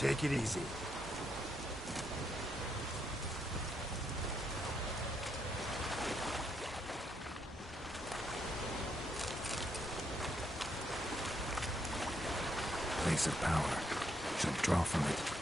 Take it easy. Place of power. Should draw from it.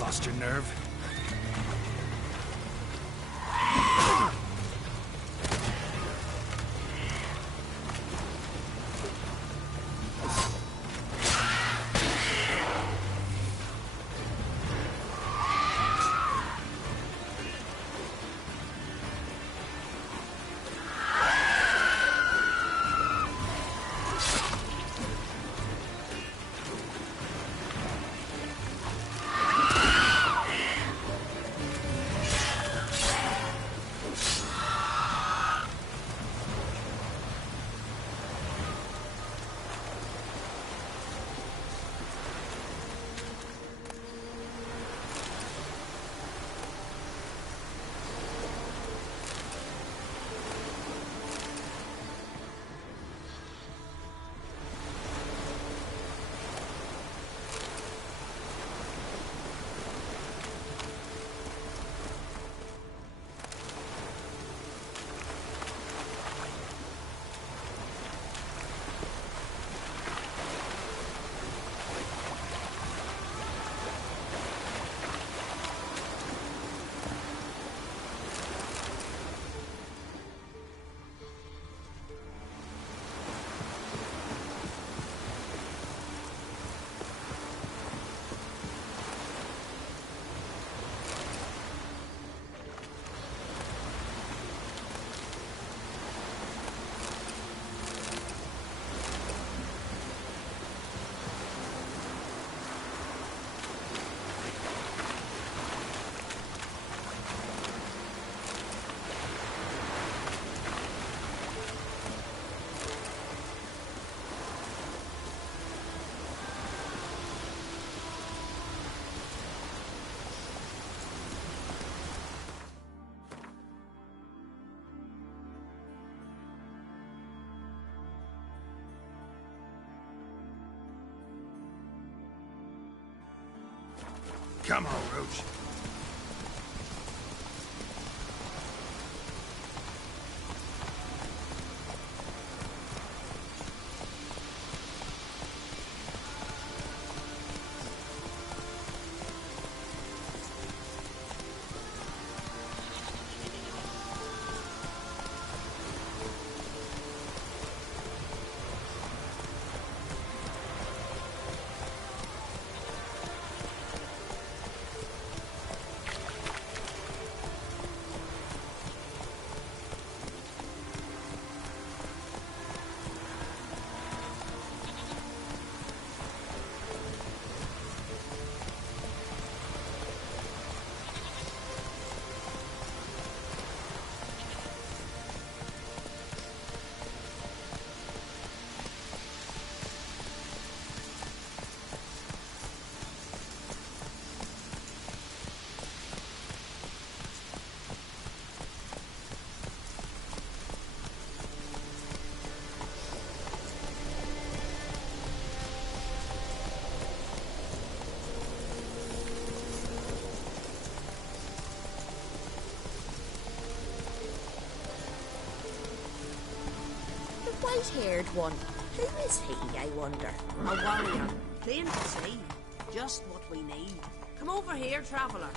Lost your nerve? Come on, Roach. White-haired one. Who is he, I wonder? A warrior. Plain to see. Just what we need. Come over here, traveller.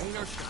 Rain or shine.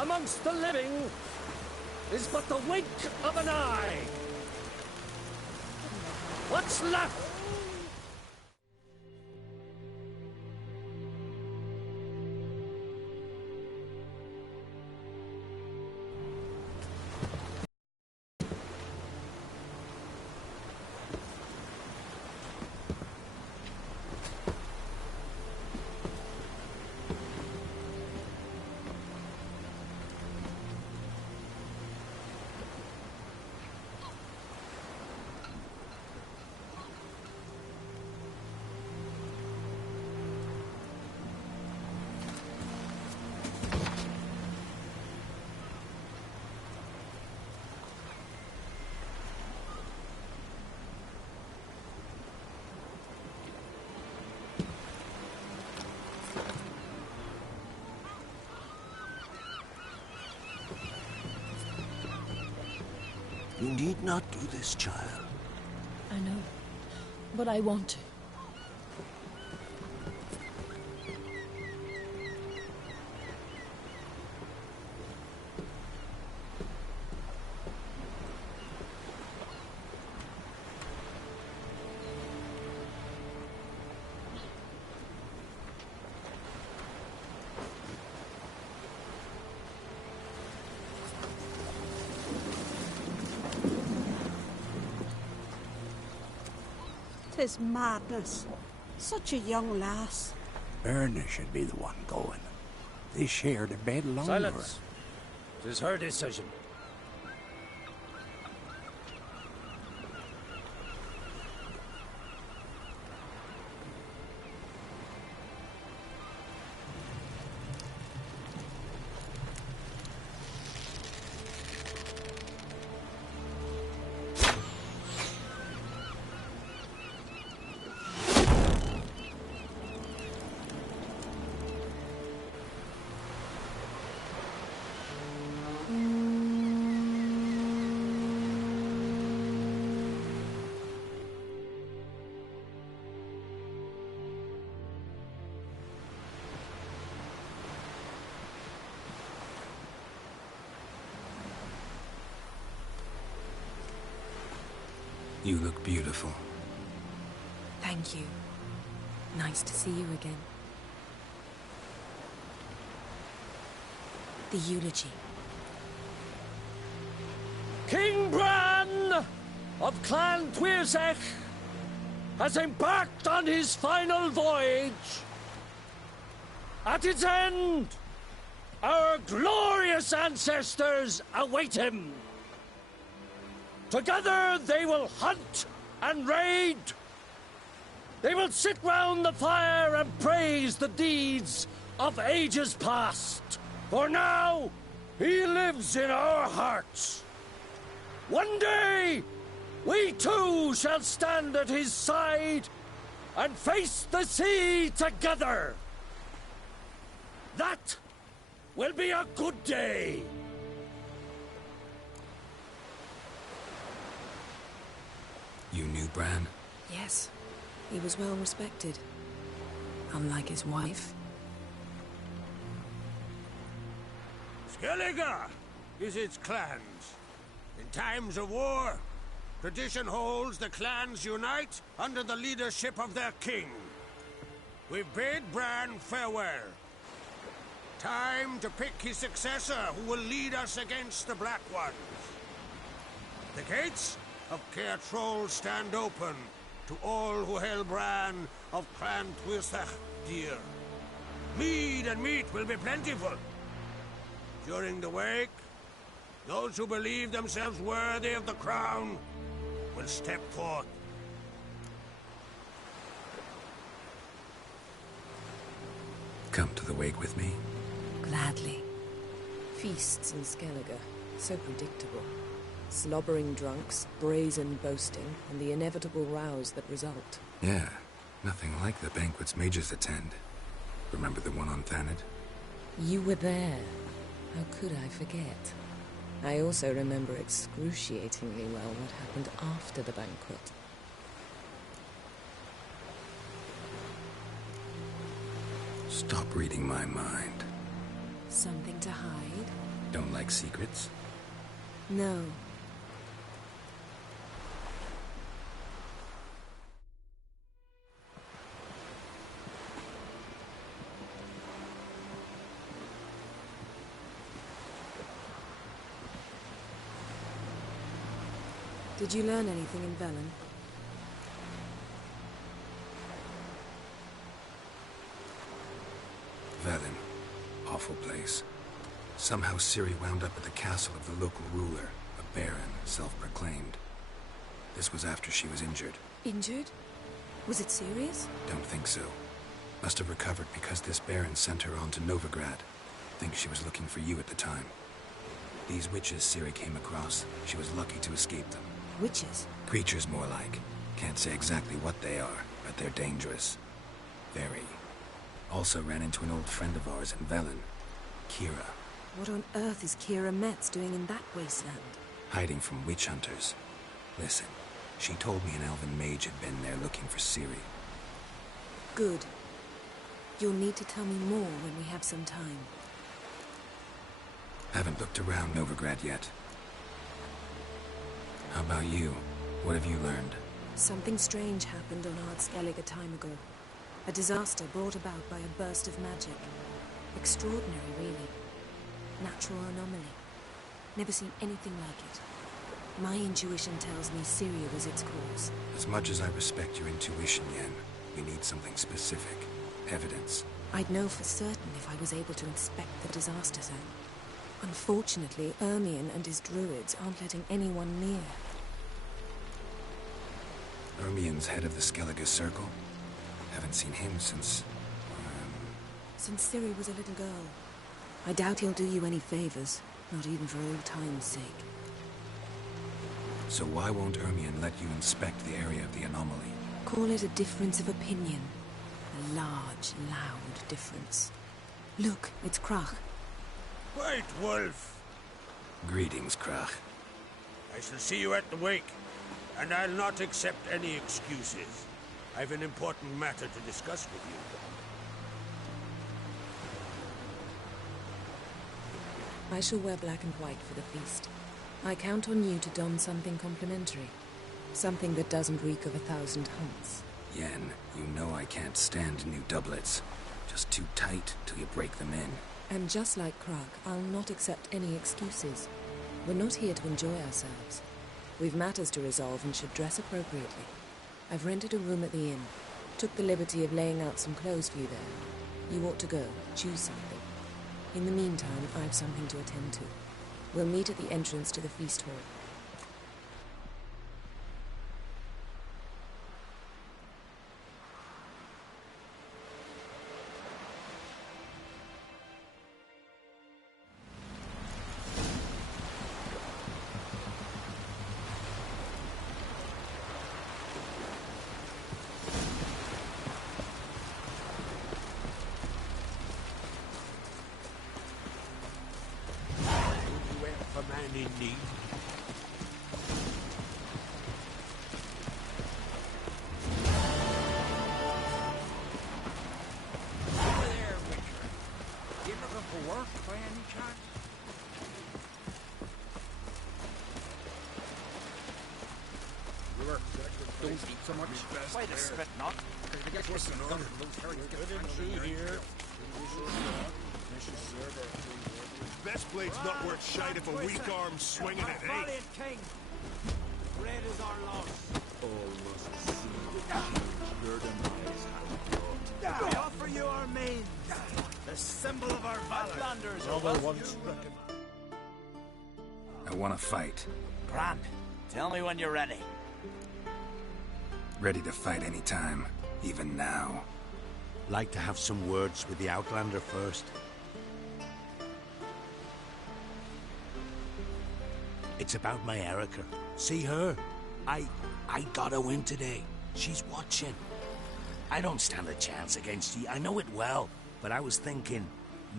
amongst the living is but the wink of an eye. What's left? You need not do this, child. I know, but I want to. Tis madness. Such a young lass. Erna should be the one going. They shared a bed longer. Silence. 'Tis her decision. You look beautiful. Thank you. Nice to see you again. The eulogy. King Bran of Clan Tuirsech has embarked on his final voyage. At its end, our glorious ancestors await him. Together they will hunt and raid. They will sit round the fire and praise the deeds of ages past. For now, he lives in our hearts. One day, we too shall stand at his side and face the sea together. That will be a good day. You knew Bran? Yes, he was well respected. Unlike his wife. Skellige is its clans. In times of war, tradition holds the clans unite under the leadership of their king. We bid Bran farewell. Time to pick his successor who will lead us against the Black Ones. The gates of Caer Troll stand open to all who hail Bran of Clan Tuirsech dear. Mead and meat will be plentiful. During the wake, those who believe themselves worthy of the crown will step forth. Come to the wake with me? Gladly. Feasts in Skellige, so predictable. Slobbering drunks, brazen boasting, and the inevitable rows that result. Yeah, nothing like the banquets mages attend. Remember the one on Thanedd? You were there. How could I forget? I also remember excruciatingly well what happened after the banquet. Stop reading my mind. Something to hide? Don't like secrets? No. Did you learn anything in Velen? Velen. Awful place. Somehow Ciri wound up at the castle of the local ruler, a baron, self-proclaimed. This was after she was injured. Injured? Was it serious? Don't think so. Must have recovered because this baron sent her on to Novigrad. Think she was looking for you at the time. These witches Ciri came across, she was lucky to escape them. Witches? Creatures, more like. Can't say exactly what they are, but they're dangerous. Very. Also ran into an old friend of ours in Velen, Kira. What on earth is Kira Metz doing in that wasteland? Hiding from witch hunters. Listen, she told me an elven mage had been there looking for Ciri. Good. You'll need to tell me more when we have some time. Haven't looked around Novigrad yet. How about you? What have you learned? Something strange happened on HUDless a time ago. A disaster brought about by a burst of magic. Extraordinary, really. Natural anomaly. Never seen anything like it. My intuition tells me Syria was its cause. As much as I respect your intuition, Yen, we need something specific. Evidence. I'd know for certain if I was able to inspect the disaster zone. Unfortunately, Ermion and his druids aren't letting anyone near. Ermion's head of the Skellige Circle? Haven't seen him since... Since Ciri was a little girl. I doubt he'll do you any favors, not even for old time's sake. So why won't Ermion let you inspect the area of the anomaly? Call it a difference of opinion. A large, loud difference. Look, it's Krach. White Wolf! Greetings, Krach. I shall see you at the wake, and I'll not accept any excuses. I've an important matter to discuss with you. I shall wear black and white for the feast. I count on you to don something complimentary. Something that doesn't reek of 1,000 hunts. Yen, you know I can't stand new doublets. Just too tight till you break them in. And just like Krach, I'll not accept any excuses. We're not here to enjoy ourselves. We've matters to resolve and should dress appropriately. I've rented a room at the inn. Took the liberty of laying out some clothes for you there. You ought to go. Choose something. In the meantime, I've something to attend to. We'll meet at the entrance to the feast hall. A man in need. Over there, Witcher. You looking for work by any chance? Don't eat so much. Why the spit not? Best blade's not worth shite if a weak arm's swinging it, eh? Valiant king! Red is our loss. All must see your demise hath We offer you our mane, the symbol of our valor. Outlanders are welcome. I want to fight. Grand, tell me when you're ready. Ready to fight any time, even now. Like to have some words with the Outlander first. It's about my Erica. See her? I got a win today. She's watching. I don't stand a chance against you. I know it well. But I was thinking,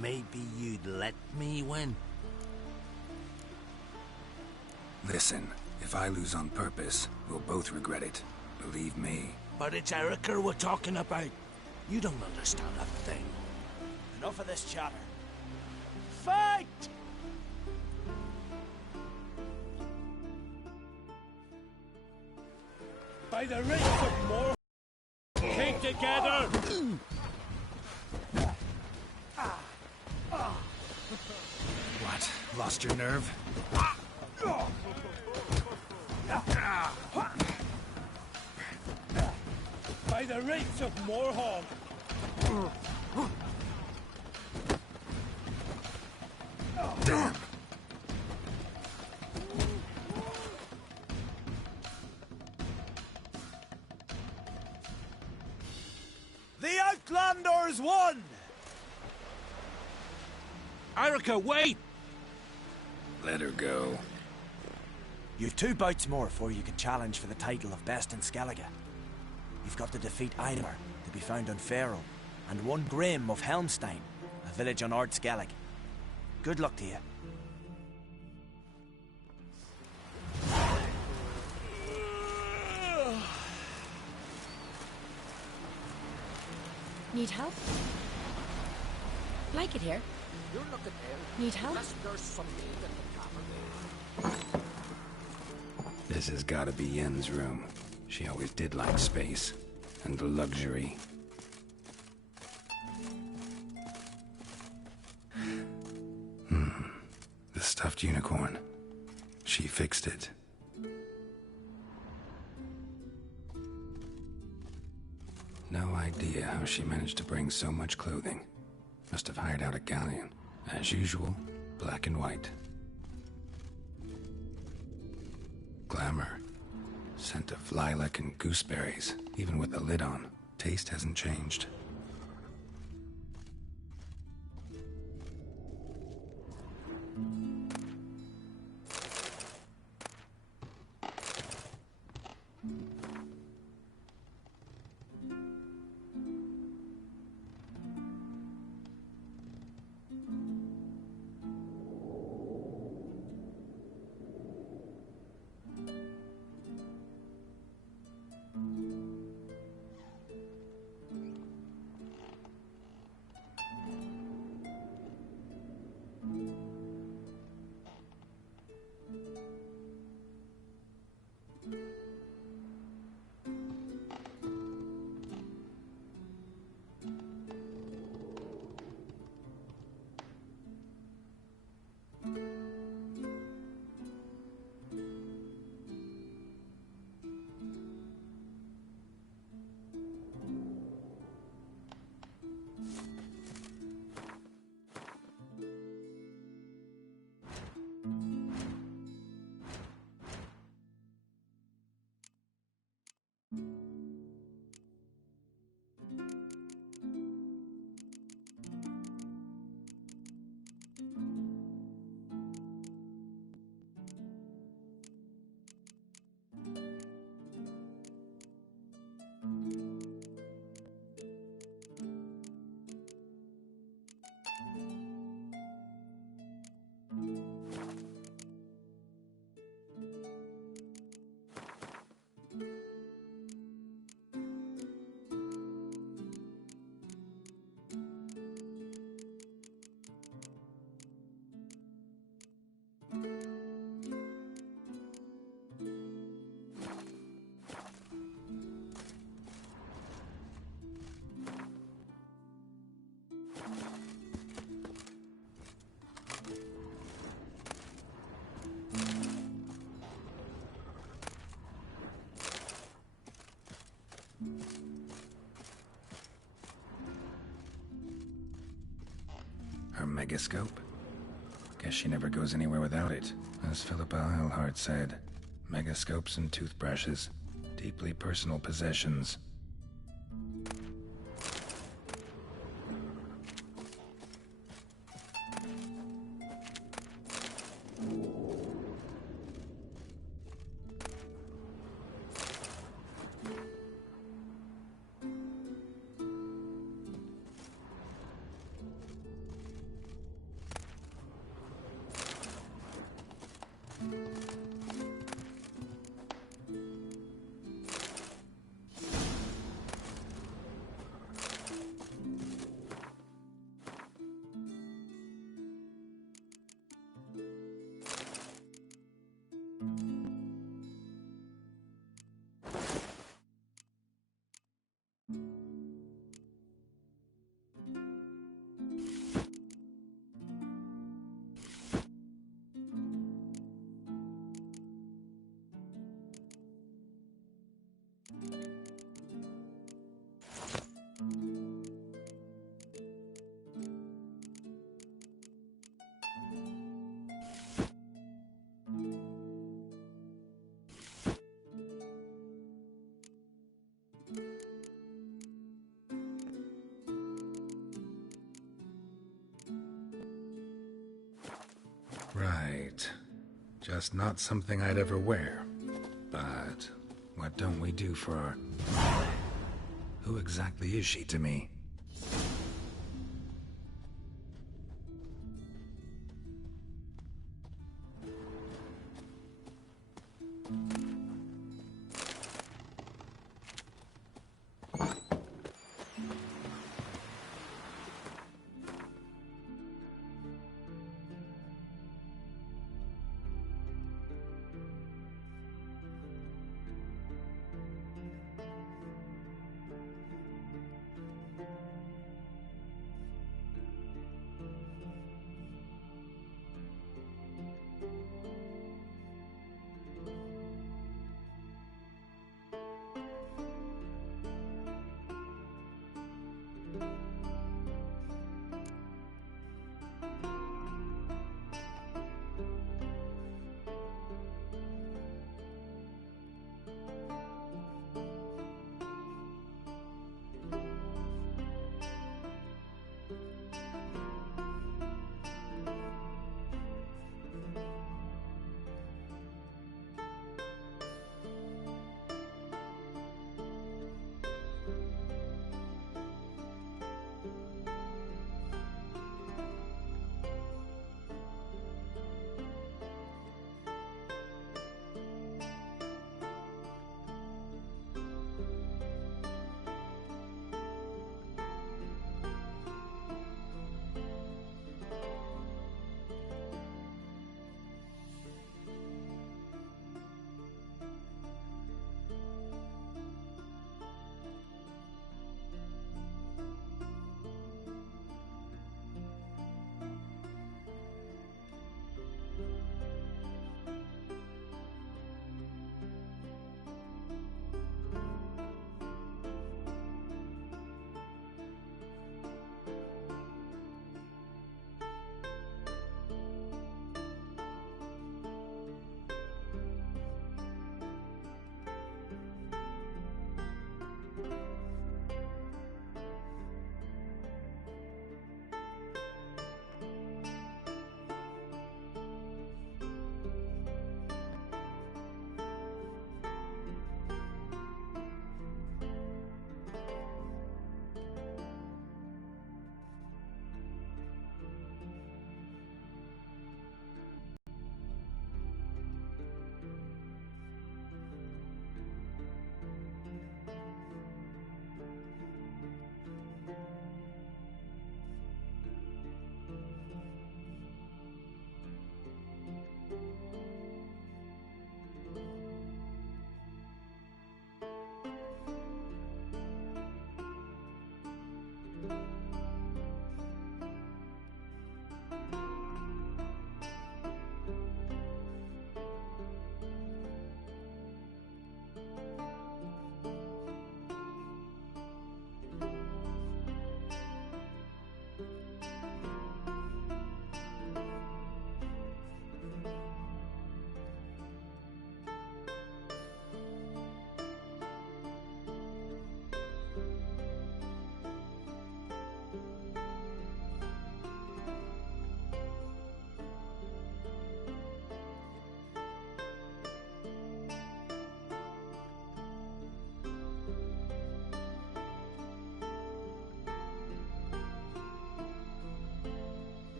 maybe you'd let me win. Listen, if I lose on purpose, we'll both regret it. Believe me. But it's Erica we're talking about. You don't understand a thing. Enough of this chatter. Fight! By the race of more came together. What? Lost your nerve? By the rates of Morehog. Damn. The Outlanders won! Erica, wait! Let her go. You've 2 bouts more before you can challenge for the title of Best in Skellige. You've got to defeat Einar, to be found on Faroe, and 1 Grim of Helmstein, a village on Ard Skellig. Good luck to you. Need help? Like it here. You're looking ill. Need help? Unless there's something that can cover This has gotta be Yen's room. She always did like space. And luxury. The stuffed unicorn. She fixed it. No idea how she managed to bring so much clothing. Must have hired out a galleon. As usual, black and white. Glamour. Scent of lilac and gooseberries, even with the lid on. Taste hasn't changed. Her megascope? Guess she never goes anywhere without it. As Philippa Eilhart said, megascopes and toothbrushes, deeply personal possessions. right. Just not something I'd ever wear. But what don't we do for our... Who exactly is she to me?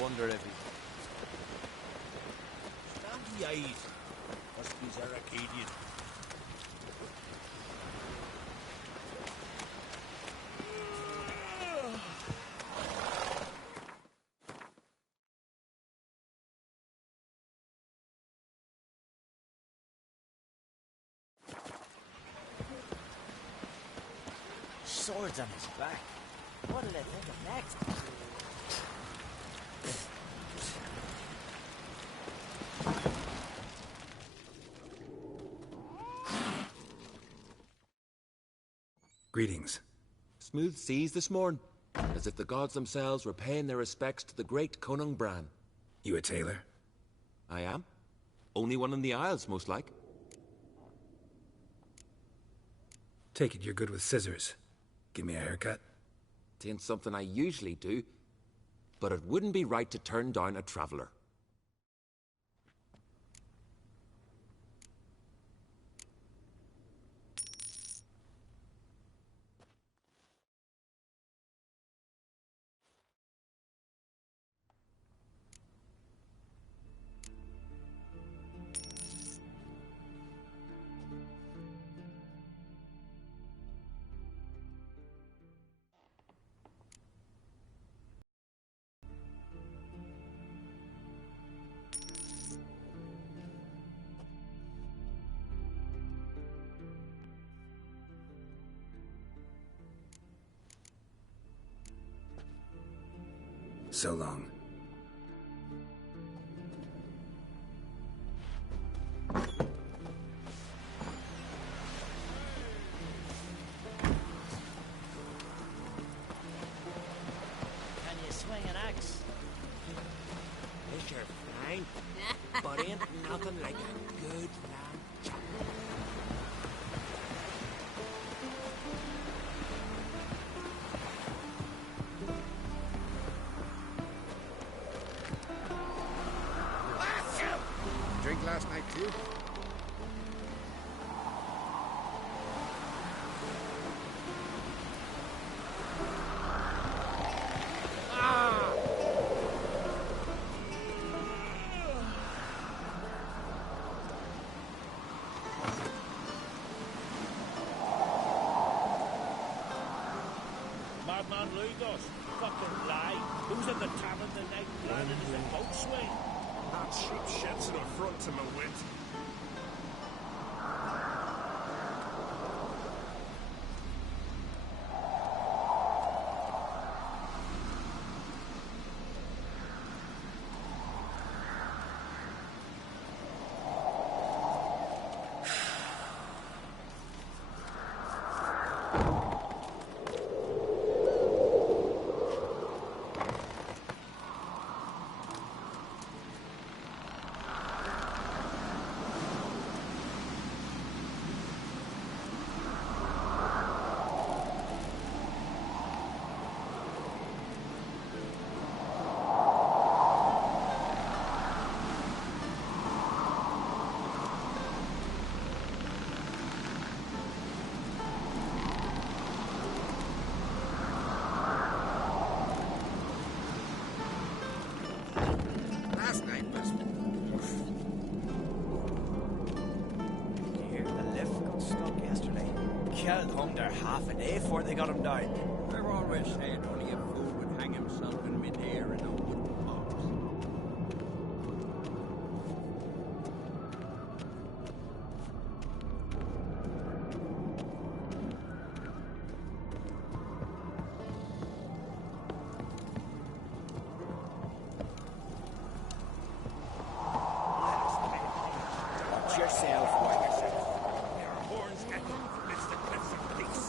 Wonder if he... Scanty eyes. Must be Zaracadian. Swords on his back. What'll they think of next? Greetings. Smooth seas this morn, as if the gods themselves were paying their respects to the great Conung Bran. You a tailor? I am. Only one in the Isles, most like. Take it you're good with scissors. Give me a haircut. Tain't something I usually do, but it wouldn't be right to turn down a traveller. So long. Can you swing an axe? This you're fine, but ain't nothing like a good lamb chop. Drink last night too? Madman Lugos, fucking lie. Who's at the tavern tonight planning as the boat swing? Not cheap shits in a front to killed Hunger half a day before they got him down. I've always said only a fool would hang himself in mid-air in a wooden box. Watch yourself, Your horns get them amidst the cliffs of peace.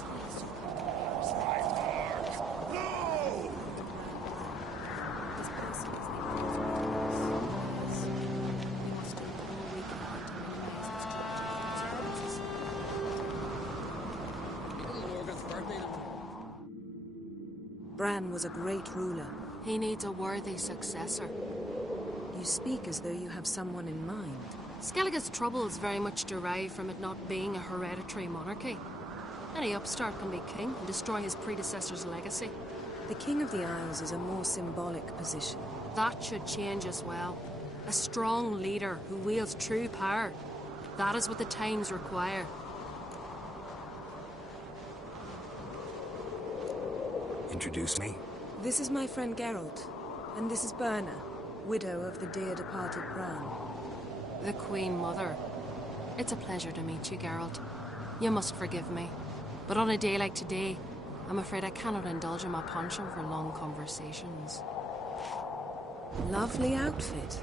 Strive hard. No! This person is the Earl's witness. We must do all we can to minimize its tragic consequences. Little Morgan's birthday. Bran was a great ruler. He needs a worthy successor. You speak as though you have someone in mind. Skellige's troubles very much derive from it not being a hereditary monarchy. Any upstart can be king and destroy his predecessor's legacy. The King of the Isles is a more symbolic position. That should change as well. A strong leader who wields true power. That is what the times require. Introduce me. This is my friend Geralt, and this is Berna, widow of the dear departed Bran. The Queen Mother. It's a pleasure to meet you, Geralt. You must forgive me. But on a day like today, I'm afraid I cannot indulge in my penchant for long conversations. Lovely outfit.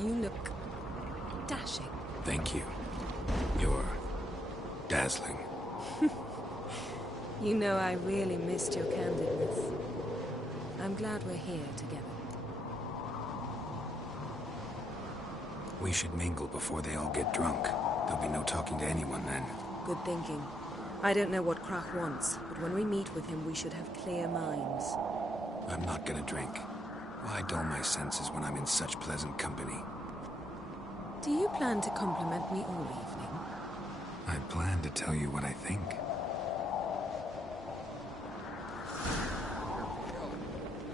You look dashing. Thank you. You're dazzling. You know I really missed your candidness. I'm glad we're here together. We should mingle before they all get drunk. There'll be no talking to anyone then. Good thinking. I don't know what Krach wants, but when we meet with him, we should have clear minds. I'm not gonna drink. Why dull my senses when I'm in such pleasant company? Do you plan to compliment me all evening? I plan to tell you what I think.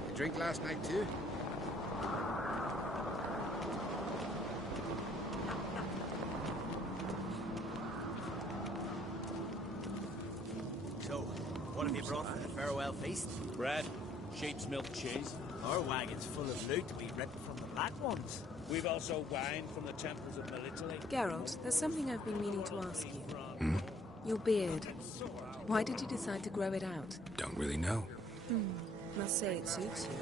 You drink last night too? So, what have you brought for the farewell feast? Bread, sheep's milk cheese. Our wagon's full of loot to be ripped from the Black Ones. We've also wine from the temples of Melitele. Geralt, there's something I've been meaning to ask you. Your beard. Why did you decide to grow it out? Don't really know. Must say it suits you.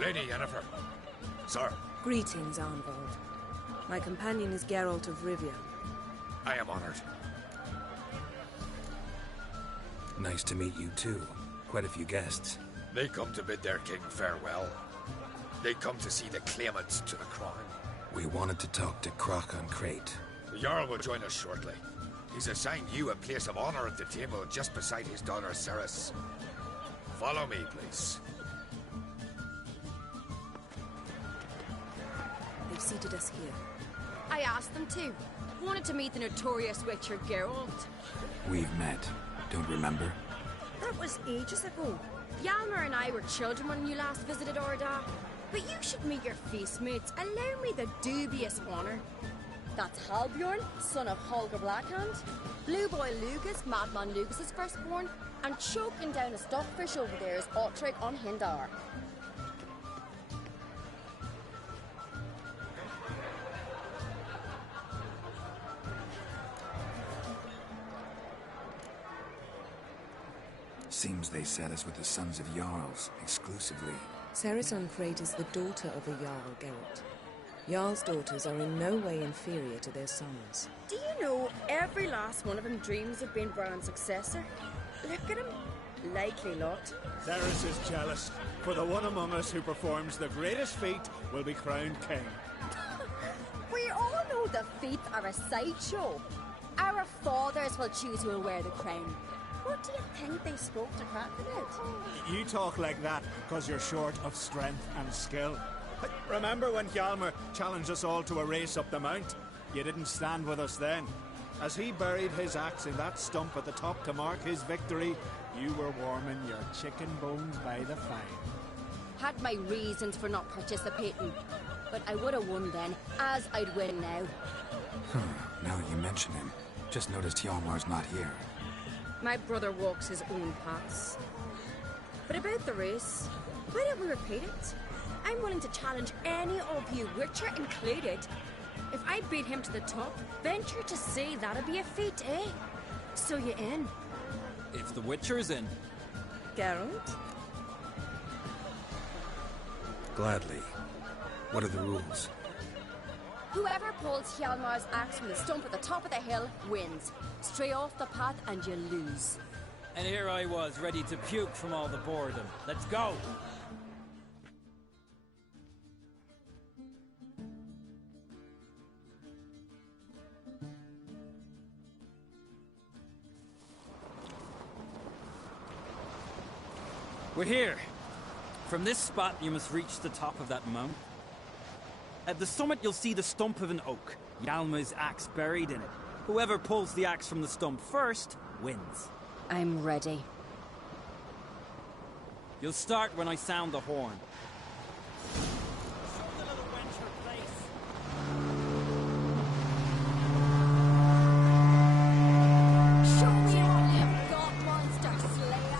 Lady Yennefer. Sir, Greetings, Arnvald. My companion is Geralt of Rivia. I am honored. Nice to meet you too. Quite a few guests. They come to bid their king farewell. They come to see the claimants to the crown. We wanted to talk to Krach on Crate. The Jarl will join us shortly. He's assigned you a place of honor at the table just beside his daughter Ceres. Follow me, please. They've seated us here. I asked them to. Wanted to meet the notorious Witcher Geralt. We've met. Don't remember? That was ages ago. Hjalmar and I were children when you last visited Orda. But you should meet your feast mates. Allow me the dubious honor. That's Halbjorn, son of Holger Blackhand. Blue Boy Lugus, Madman Lugus's firstborn. And choking down a stockfish over there is Otric on Hindar. Seems they set us with the sons of Jarls, exclusively. Ceres on Crate is the daughter of a Jarl, Geralt. Jarl's daughters are in no way inferior to their sons. Do you know every last one of them dreams of being Bran's successor? Look at him. Likely lot. Ceres is jealous, for the one among us who performs the greatest feat will be crowned king. We all know the feats are a sideshow. Our fathers will choose who will wear the crown. What do you think they spoke to Krach about? You talk like that because you're short of strength and skill. Remember when Hjalmar challenged us all to a race up the mount? You didn't stand with us then. As he buried his axe in that stump at the top to mark his victory, you were warming your chicken bones by the fire. Had my reasons for not participating, but I would have won then, as I'd win now. Now you mention him. Just noticed Hjalmar's not here. My brother walks his own paths. But about the race, why don't we repeat it? I'm willing to challenge any of you, Witcher included. If I beat him to the top, venture to say that'd be a feat, eh? So you in? If the Witcher's in. Geralt? Gladly. What are the rules? Whoever pulls Hjalmar's axe from the stump at the top of the hill wins. Stray off the path and you lose. And here I was, ready to puke from all the boredom. Let's go! We're here. From this spot, you must reach the top of that mount. At the summit, you'll see the stump of an oak. Hjalmar's axe buried in it. Whoever pulls the axe from the stump first, wins. I'm ready. You'll start when I sound the horn. Show me what you've got, monster slayer!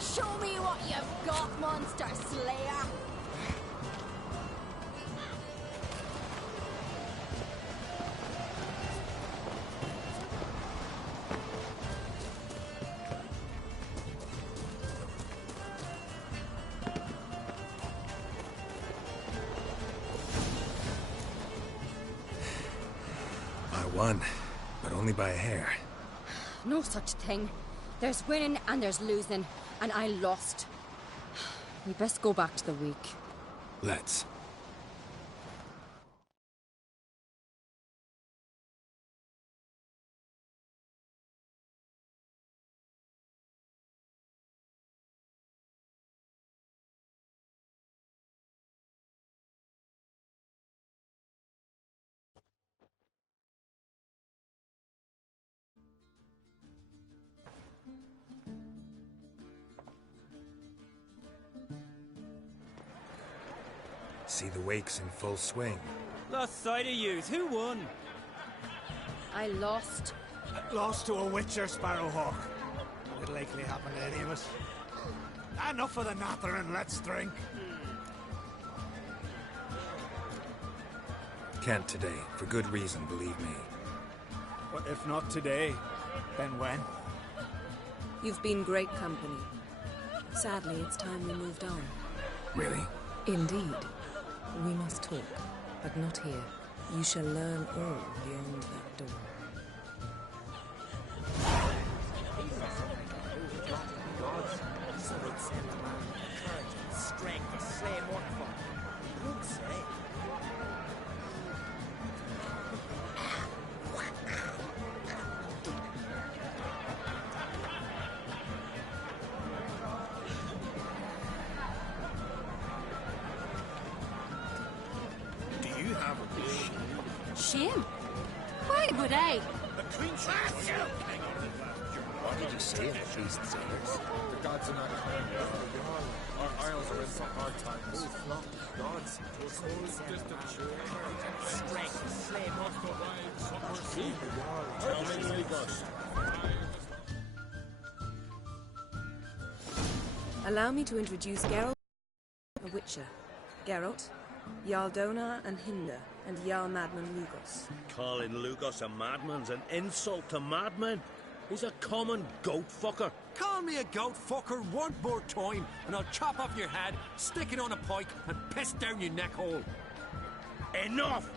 Show me what you've got, monster slayer! I won, but only by a hair. No such thing. There's winning and there's losing, and I lost. We best go back to the week. Let's. See the wakes in full swing. Lost sight of yous. Who won? I lost. Lost to a Witcher, Sparrowhawk. It'll likely happen to any of us. Enough of the natter and let's drink. Can't today, for good reason, believe me. But if not today, then when? You've been great company. Sadly, it's time we moved on. Really? Indeed. We must talk, but not here. You shall learn all beyond that door. Shame? Why would I? The queen Why did you steal the feasts of yours? The gods are not kind. Our isles are in for hard times. Oh, flock gods. Cold, distant strength, slay multiple wives, summer sea. Tell me, Lagos. Allow me to introduce Geralt, a witcher. Geralt, Jarl Donar and Hinder, and Jarl Madman Lugos. Calling Lugos a madman's an insult to madmen. He's a common goat fucker. Call me a goat fucker one more time, and I'll chop off your head, stick it on a pike, and piss down your neck hole. Enough!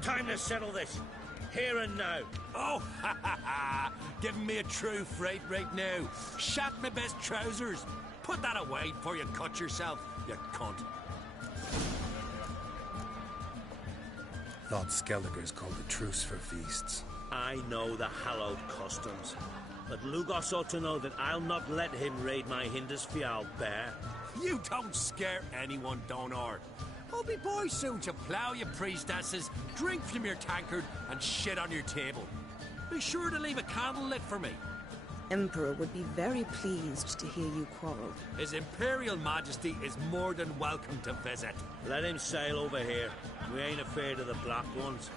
Time to settle this. Here and now. Oh, ha ha ha! Giving me a true fright right now. Shat my best trousers. Put that away before you cut yourself, you cunt. Thought Skellige's called a truce for feasts. I know the hallowed customs, but Lugos ought to know that I'll not let him raid my Hindisfial bear. You don't scare anyone, Donar. I'll be boys soon to plough your priestesses, drink from your tankard, and shit on your table. Be sure to leave a candle lit for me. Emperor would be very pleased to hear you quarrel. His Imperial Majesty is more than welcome to visit. Let him sail over here. We ain't afraid of the Black Ones.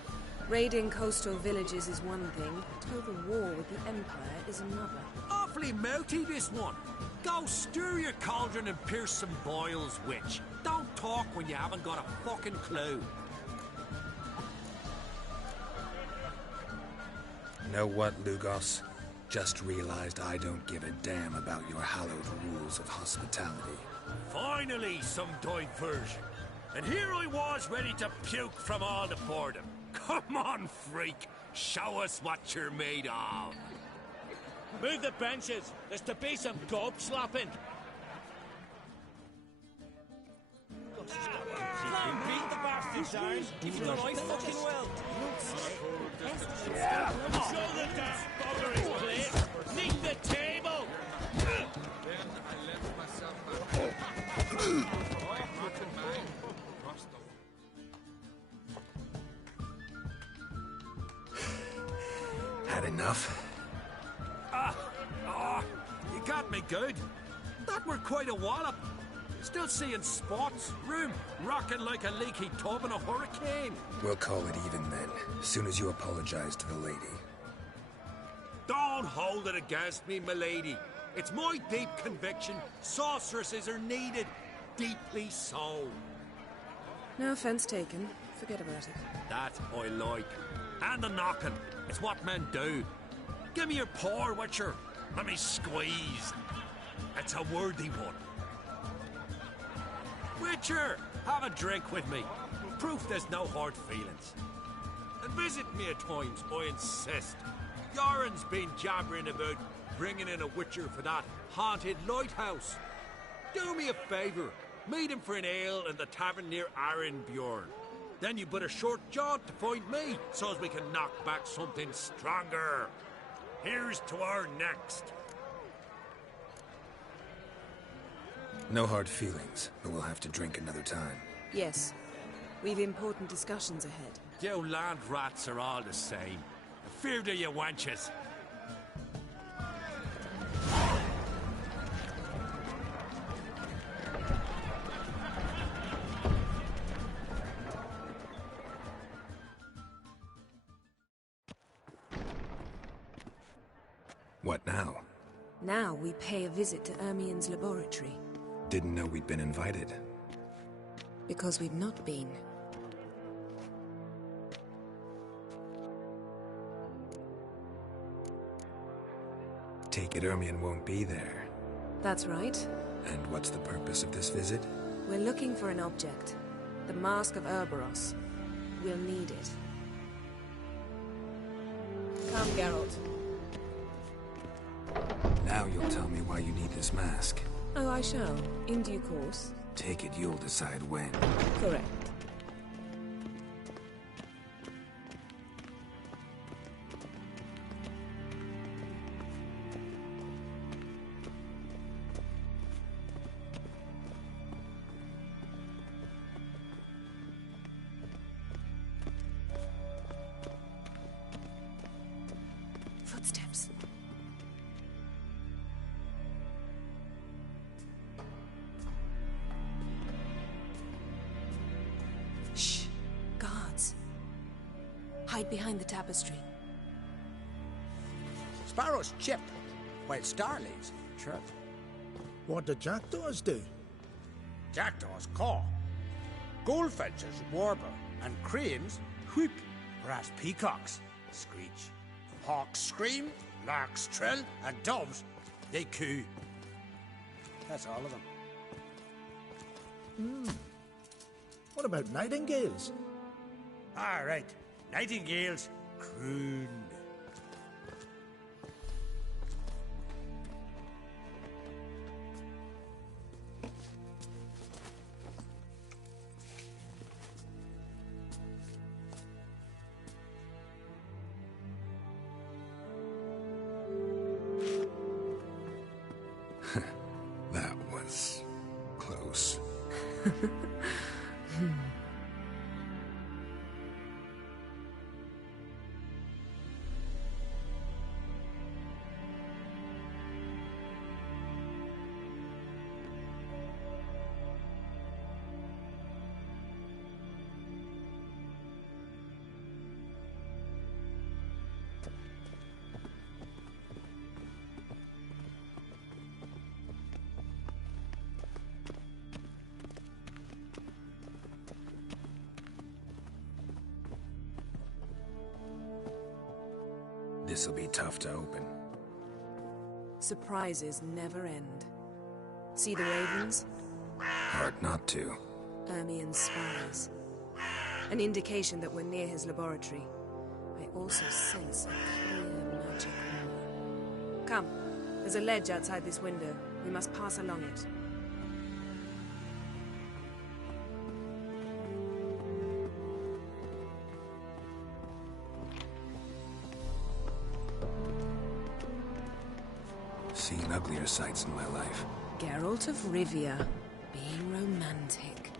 Raiding coastal villages is one thing, total war with the Empire is another. Awfully mouthy, this one. Go stir your cauldron and pierce some boils, witch. Don't talk when you haven't got a fucking clue. Know what, Lugos? Just realized I don't give a damn about your hallowed rules of hospitality. Finally, some diversion. And here I was ready to puke from all the boredom. Come on, freak. Show us what you're made of. Move the benches. There's to be some gob slapping. Beat the bastards, Arns. You've done right fucking well. Show them that bugger is place. Nick the table. Then I left myself back. Had enough? You got me good. That were quite a wallop. Still seeing spots, room rocking like a leaky tub in a hurricane. We'll call it even then, as soon as you apologize to the lady. Don't hold it against me, milady. It's my deep conviction sorceresses are needed. Deeply so. No offense taken. Forget about it. That I like. And the knocking. It's what men do. Give me your paw, Witcher. Let me squeeze. It's a worthy one. Witcher, have a drink with me. Proof there's no hard feelings. And visit me at times, I insist. Yoren's been jabbering about bringing in a Witcher for that haunted lighthouse. Do me a favour. Meet him for an ale in the tavern near Arenbjorn. Then you but a short jaunt to find me, so as we can knock back something stronger. Here's to our next. No hard feelings, but we'll have to drink another time. Yes. We've important discussions ahead. You land rats are all the same. Fear to you wenches. What now? Now we pay a visit to Ermien's laboratory. Didn't know we'd been invited. Because we've not been. Take it Ermien won't be there. That's right. And what's the purpose of this visit? We're looking for an object. The Mask of Ouroboros. We'll need it. Come, Geralt. Now you'll tell me why you need this mask. Oh, I shall. In due course. Take it you'll decide when. Correct. Footsteps. Shh. Guards. Hide behind the tapestry. Sparrow's chipped, while Starling's chirp. What did jackdaws do? Jackdaws caw. Goldfinches warble. And cranes whoop. Whereas peacocks screech. Hawks scream, larks trill, and doves, they coo. That's all of them. What about nightingales? All right, nightingales croon. That was close. This'll be tough to open. Surprises never end. See the ravens? Hard not to. Ermien's spies. An indication that we're near his laboratory. I also sense a clear magic aura. Come, there's a ledge outside this window. We must pass along it. Seen uglier sights in my life. Geralt of Rivia, being romantic.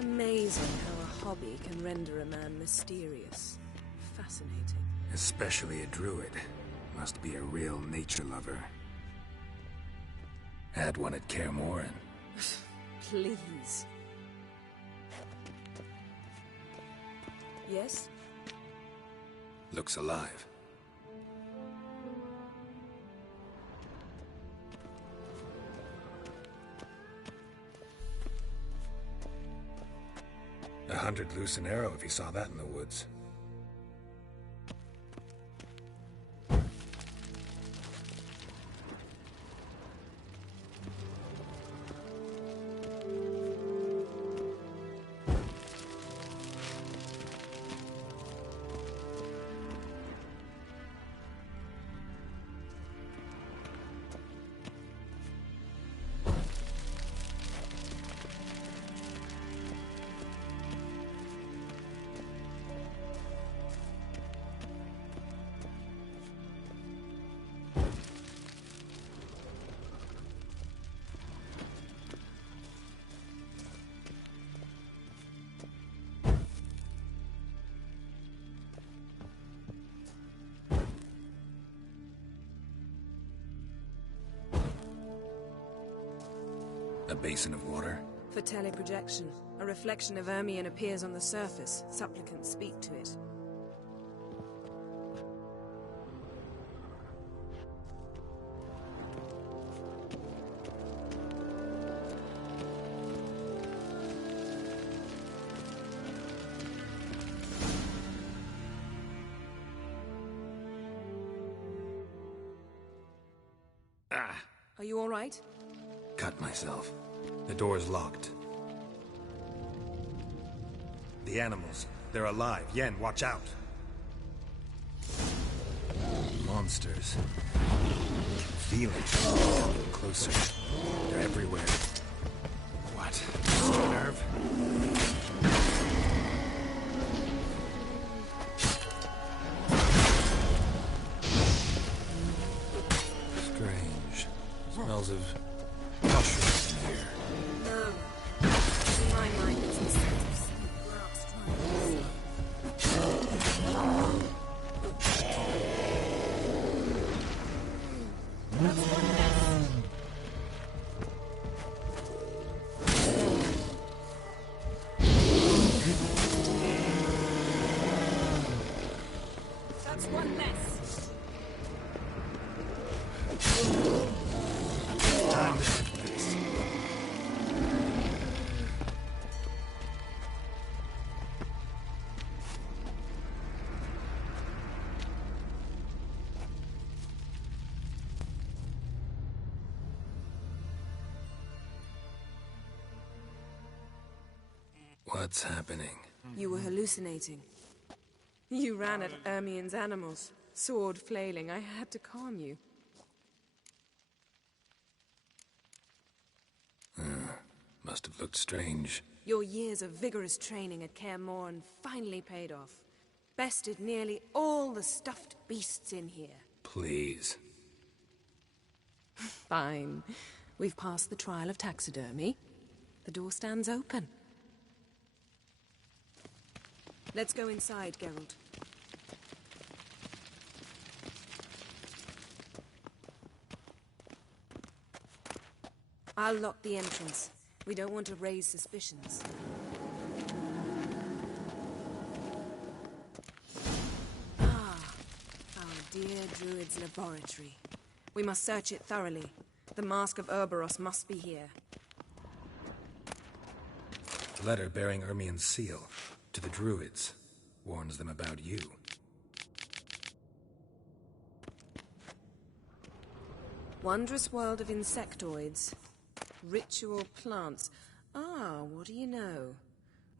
Amazing how a hobby can render a man mysterious. Fascinating. Especially a druid. Must be a real nature lover. Had one at Kaer Morhen. Please. Yes? Looks alive. $100 loose an arrow if he saw that in the woods. A basin of water? For teleprojection. A reflection of Ermien appears on the surface. Supplicants speak to it. Are you all right? Cut myself. The door's locked. The animals. They're alive. Yen, watch out. Monsters. Feel it. Coming closer. They're everywhere. What? Just a nerve? smells of mushrooms in here. No. In my mind, it's the scent of sweet grass trying That's one less. Time to shift this. What's happening? You were hallucinating. You ran at Ermien's animals, sword flailing. I had to calm you. Must have looked strange. Your years of vigorous training at Kaer Morhen finally paid off. Bested nearly all the stuffed beasts in here. Please. Fine. We've passed the trial of taxidermy. The door stands open. Let's go inside, Geralt. I'll lock the entrance. We don't want to raise suspicions. Ah, our dear Druid's laboratory. We must search it thoroughly. The Mask of Ouroboros must be here. The letter bearing Ermien's seal to the Druids warns them about you. Wondrous world of insectoids. Ritual plants. Ah, what do you know?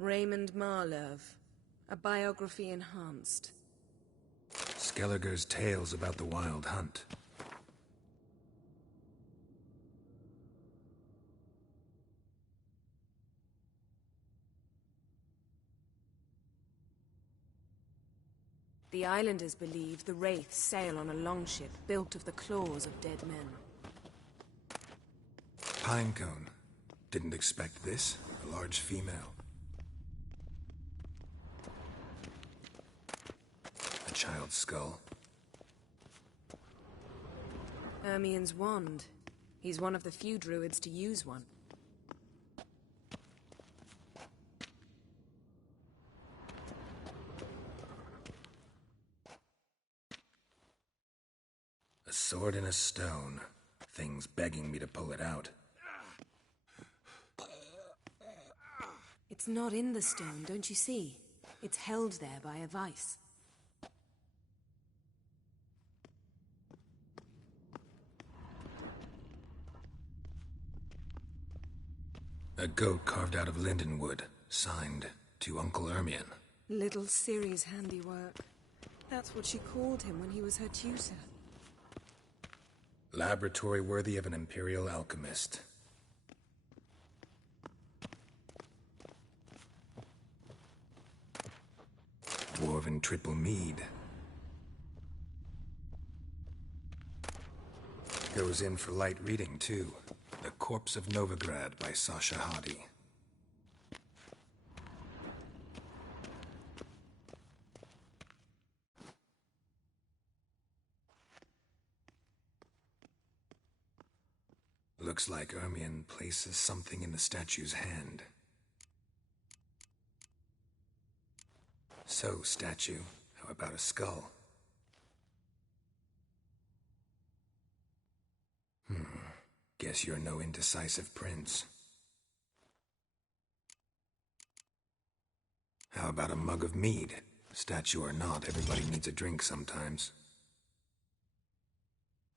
Raymond Marlove. A biography enhanced. Skelliger's tales about the Wild Hunt. The islanders believe the Wraiths sail on a longship built of the claws of dead men. Pinecone. Didn't expect this. A large female. A child's skull. Ermien's wand. He's one of the few druids to use one. A sword and a stone. Things begging me to pull it out. It's not in the stone, don't you see? It's held there by a vice. A goat carved out of linden wood, signed to Uncle Ermien. Little Ciri's handiwork. That's what she called him when he was her tutor. Laboratory worthy of an imperial alchemist. Dwarven triple mead. Goes in for light reading, too. The Corpse of Novigrad by Sasha Hadi. Looks like Ermien places something in the statue's hand. So, statue, how about a skull? Guess you're no indecisive prince. How about a mug of mead? Statue or not, everybody needs a drink sometimes.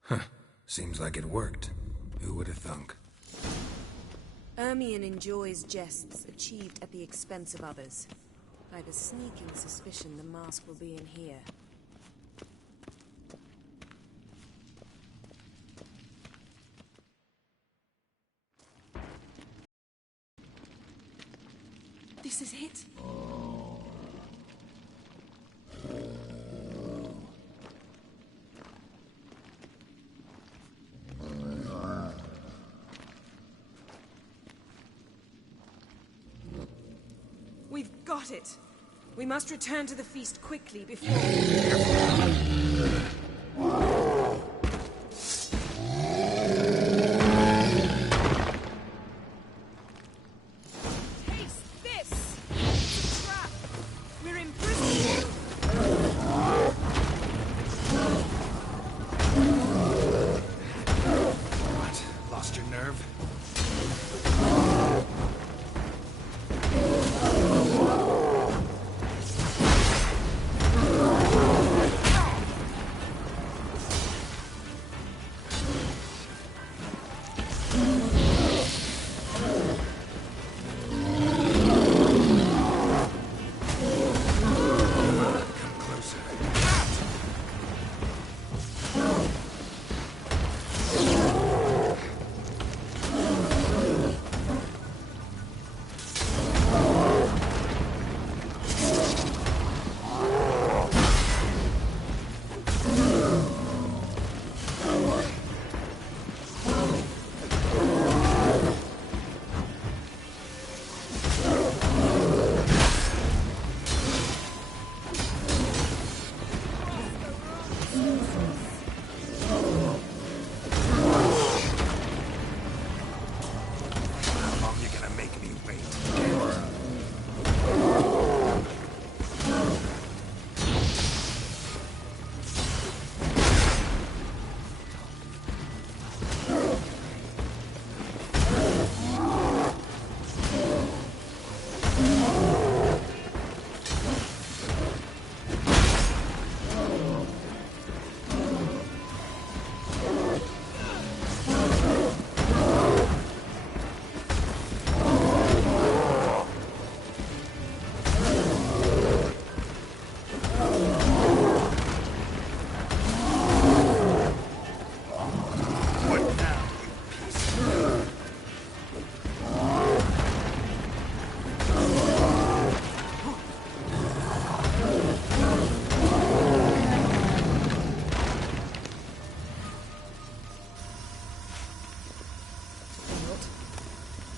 Huh, seems like it worked. Who would have thunk? Ermien enjoys jests achieved at the expense of others. I've a sneaking suspicion the mask will be in here. This is it. got it. We must return to the feast quickly before... Taste this! It's a trap! We're imprisoned! What? Lost your nerve?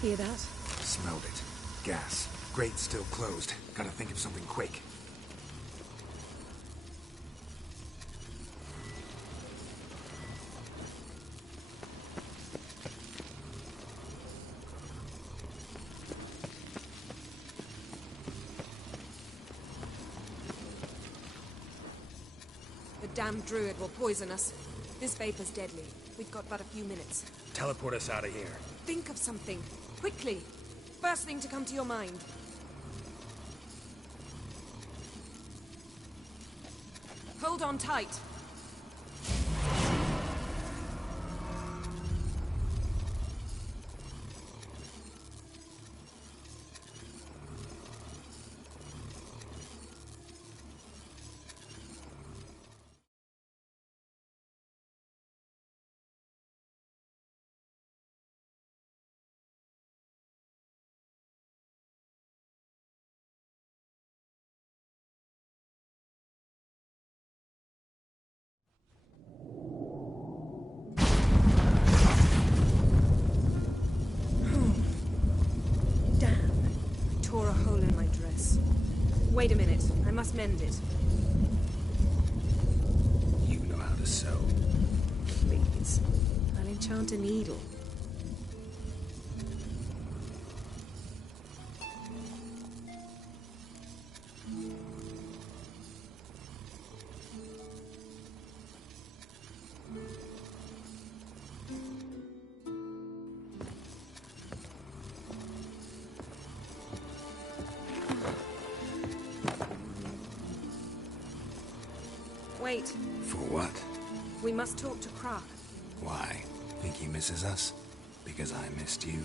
Hear that? Smelled it. Gas. Grate still closed. Gotta think of something quick. The damned druid will poison us. This vapor's deadly. We've got but a few minutes. Teleport us out of here. Think of something. Quickly. First thing to come to your mind. Hold on tight. Tore a hole in my dress. Wait a minute. I must mend it. You know how to sew. Please. I'll enchant a needle. Wait. For what? We must talk to Croc. Why? Think he misses us? Because I missed you.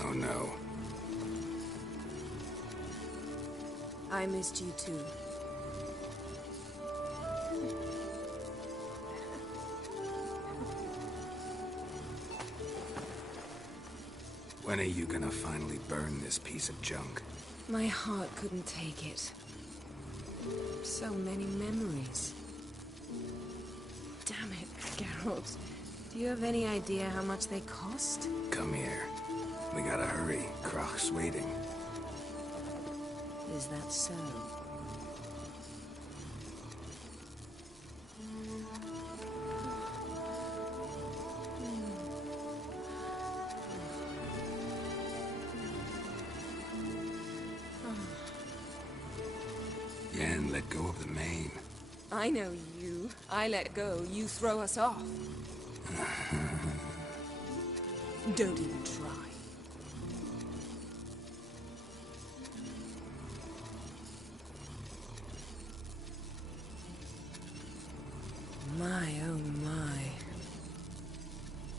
Oh no. I missed you too. When are you gonna finally burn this piece of junk? My heart couldn't take it. So many memories. Damn it, Geralt. Do you have any idea how much they cost? Come here. We gotta hurry. Croc's waiting. Is that so? Yen, let go of the mane. I know you. I let go, you throw us off. Don't even try. My, oh my.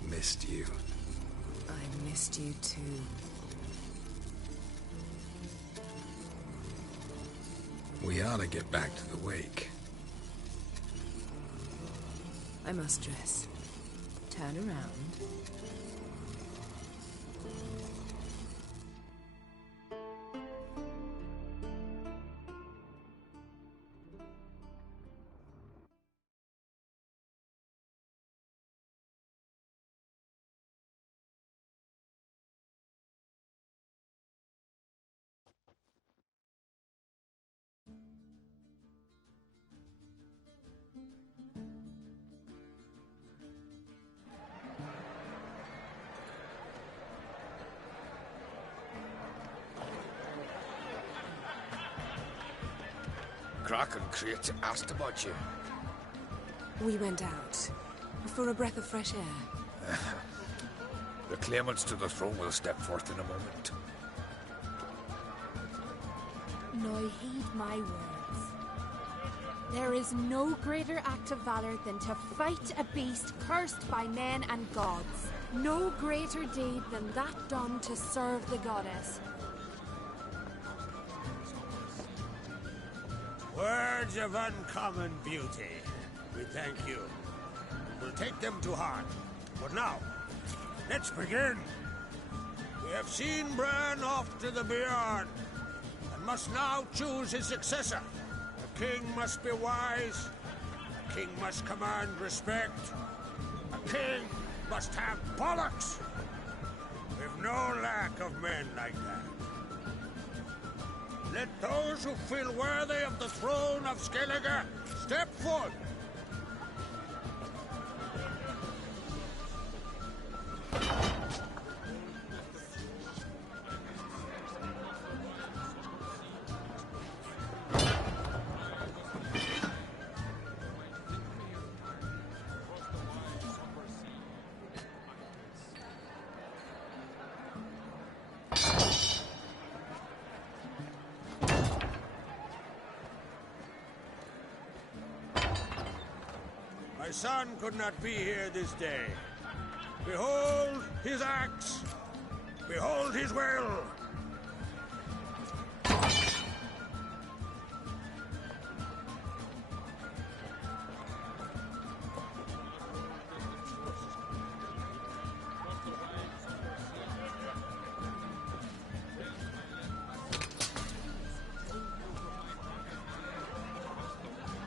Missed you. I missed you too. We ought to get back to the wake. I must dress. Turn around. Croc and Crate asked about you. We went out. For a breath of fresh air. The claimants to the throne will step forth in a moment. Now heed my words. There is no greater act of valor than to fight a beast cursed by men and gods. No greater deed than that done to serve the goddess. Words of uncommon beauty. We thank you. We'll take them to heart. But now, let's begin. We have seen Bran off to the beyond, and must now choose his successor. A king must be wise. A king must command respect. A king must have bollocks. We've no lack of men like that. Let those who feel worthy of the throne of Skellige step forth. My son could not be here this day. Behold his axe. Behold his will.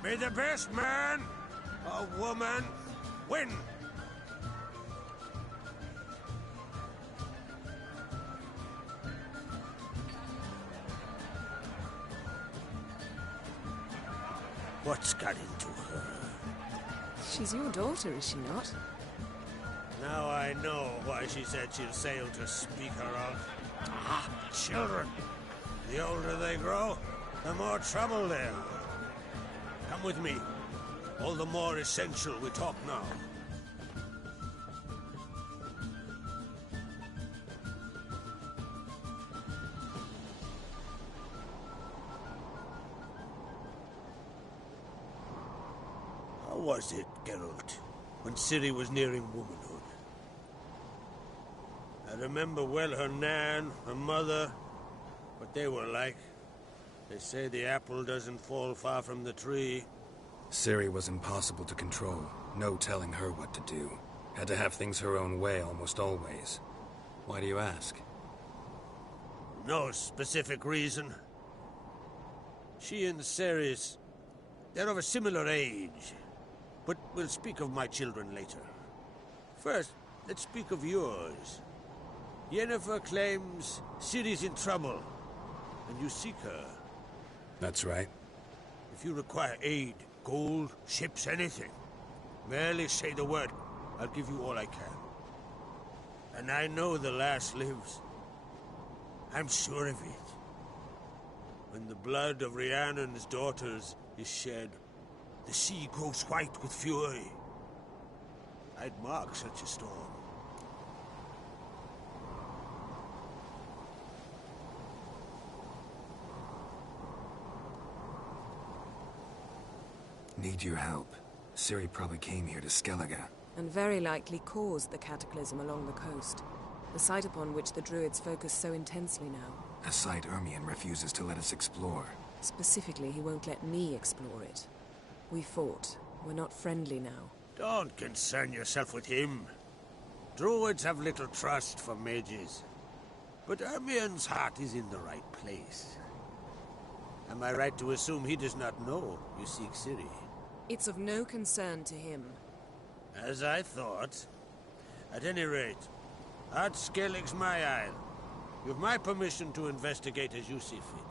May the best man or woman win. What's got into her? She's your daughter, is she not? Now I know why she said she'll sail to speak her of. Ah, children. The older they grow, the more trouble they have. Come with me. All the more essential we talk now. How was it, Geralt, when Ciri was nearing womanhood? I remember well her nan, her mother, what they were like. They say the apple doesn't fall far from the tree. Ciri was impossible to control. No telling her what to do. Had to have things her own way almost always. Why do you ask? No specific reason. She and Ceres, they're of a similar age. But we'll speak of my children later. First, let's speak of yours. Yennefer claims Ciri's in trouble, and you seek her. That's right. If you require aid, gold, ships, anything, merely say the word. I'll give you all I can. And I know the lass lives. I'm sure of it. When the blood of Rhiannon's daughters is shed, the sea grows white with fury. I'd mark such a storm. Need your help. Ciri probably came here to Skellige. And very likely caused the cataclysm along the coast. The site upon which the Druids focus so intensely now. A site Ermion refuses to let us explore. Specifically, he won't let me explore it. We fought. We're not friendly now. Don't concern yourself with him. Druids have little trust for mages. But Ermion's heart is in the right place. Am I right to assume he does not know you seek Ciri? It's of no concern to him. As I thought. At any rate, HUDless my isle. You've my permission to investigate as you see fit.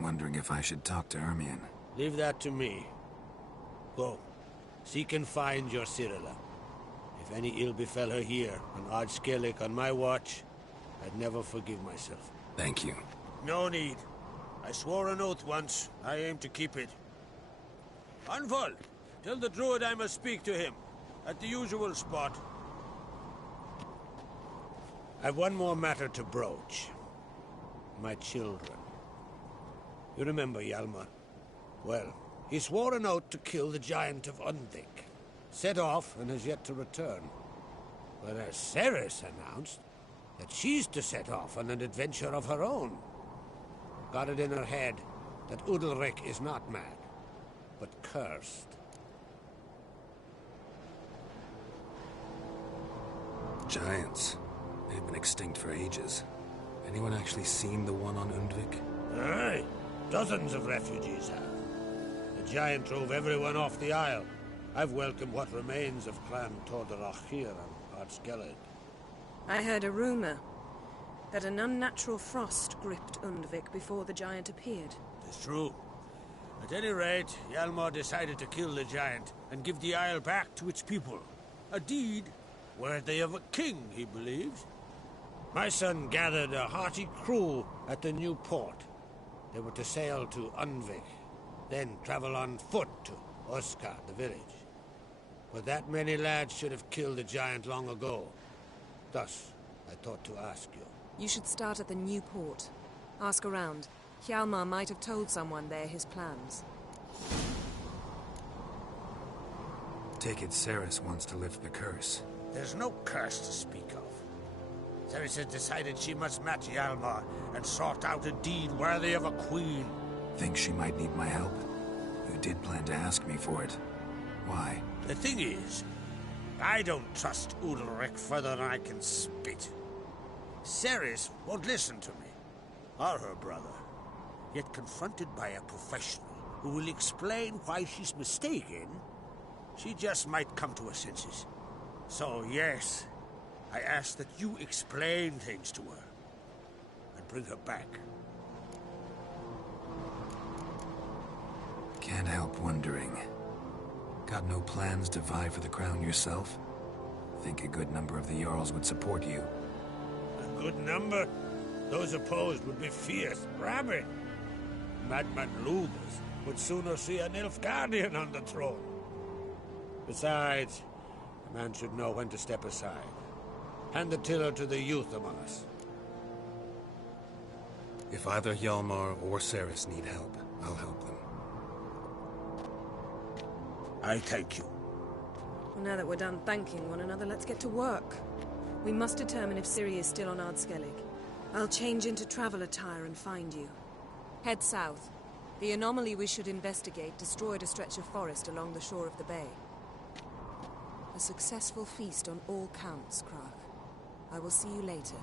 Wondering if I should talk to Ermion. Leave that to me. Go. Seek and find your Cirilla. If any ill befell her here, on HUDless on my watch, I'd never forgive myself. Thank you. No need. I swore an oath once. I aim to keep it. Anvol, tell the druid I must speak to him. At the usual spot. I've one more matter to broach. My children. You remember Hjalmar? Well, he swore an oath to kill the giant of Undvik. Set off and has yet to return. Whereas Ceres announced that she's to set off on an adventure of her own. Got it in her head that Udalric is not mad, but cursed. Giants. They've been extinct for ages. Anyone actually seen the one on Undvik? Aye. Dozens of refugees have. The giant drove everyone off the isle. I've welcomed what remains of Clan Tordarach here on HUDless. I heard a rumor that an unnatural frost gripped Undvik before the giant appeared. It's true. At any rate, Hjalmar decided to kill the giant and give the isle back to its people. A deed worthy of a king, he believes. My son gathered a hearty crew at the new port. They were to sail to Undvik, then travel on foot to Oskar, the village. But that many lads should have killed the giant long ago. Thus, I thought to ask you. You should start at the new port. Ask around. Hjalmar might have told someone there his plans. Take it Ceres wants to lift the curse. There's no curse to speak of. Ceres has decided she must match Hjalmar and sort out a deed worthy of a queen. Think she might need my help? You did plan to ask me for it. Why? The thing is, I don't trust Udalric further than I can spit. Ceres won't listen to me, or her brother. Yet confronted by a professional who will explain why she's mistaken, she just might come to her senses. So yes, I ask that you explain things to her and bring her back. Can't help wondering. Got no plans to vie for the crown yourself? Think a good number of the Jarls would support you. A good number? Those opposed would be fierce, rabid. Madman Luthers would sooner see an Nilfgaardian on the throne. Besides, a man should know when to step aside. Hand the tiller to the youth among us. If either Hjalmar or Ceres need help, I'll help them. I thank you. Well, now that we're done thanking one another, let's get to work. We must determine if Ciri is still on HUDless. I'll change into travel attire and find you. Head south. The anomaly we should investigate destroyed a stretch of forest along the shore of the bay. A successful feast on all counts, Krag. I will see you later.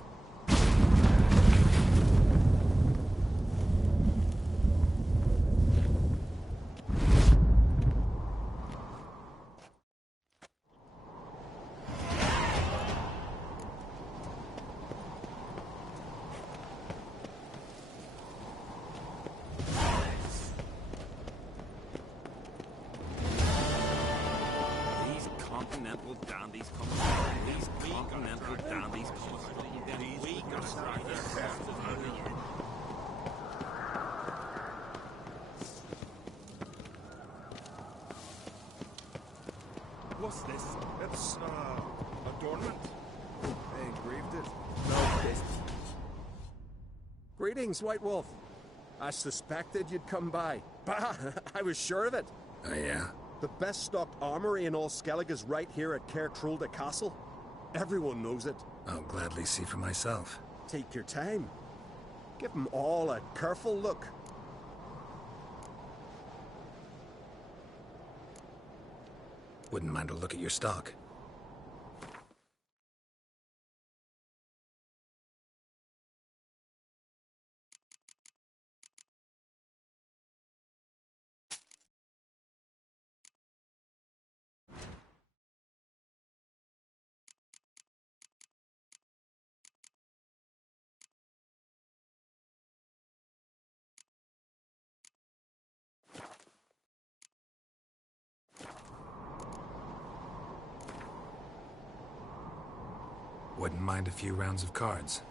What's this? It's, adornment. They engraved it. No business. Greetings, White Wolf. I suspected you'd come by. Bah! I was sure of it. Oh, yeah? The best stocked armory in all Skellig is right here at Caer Trulda Castle. Everyone knows it. I'll gladly see for myself. Take your time. Give them all a careful look. Wouldn't mind a look at your stock. Wouldn't mind a few rounds of cards.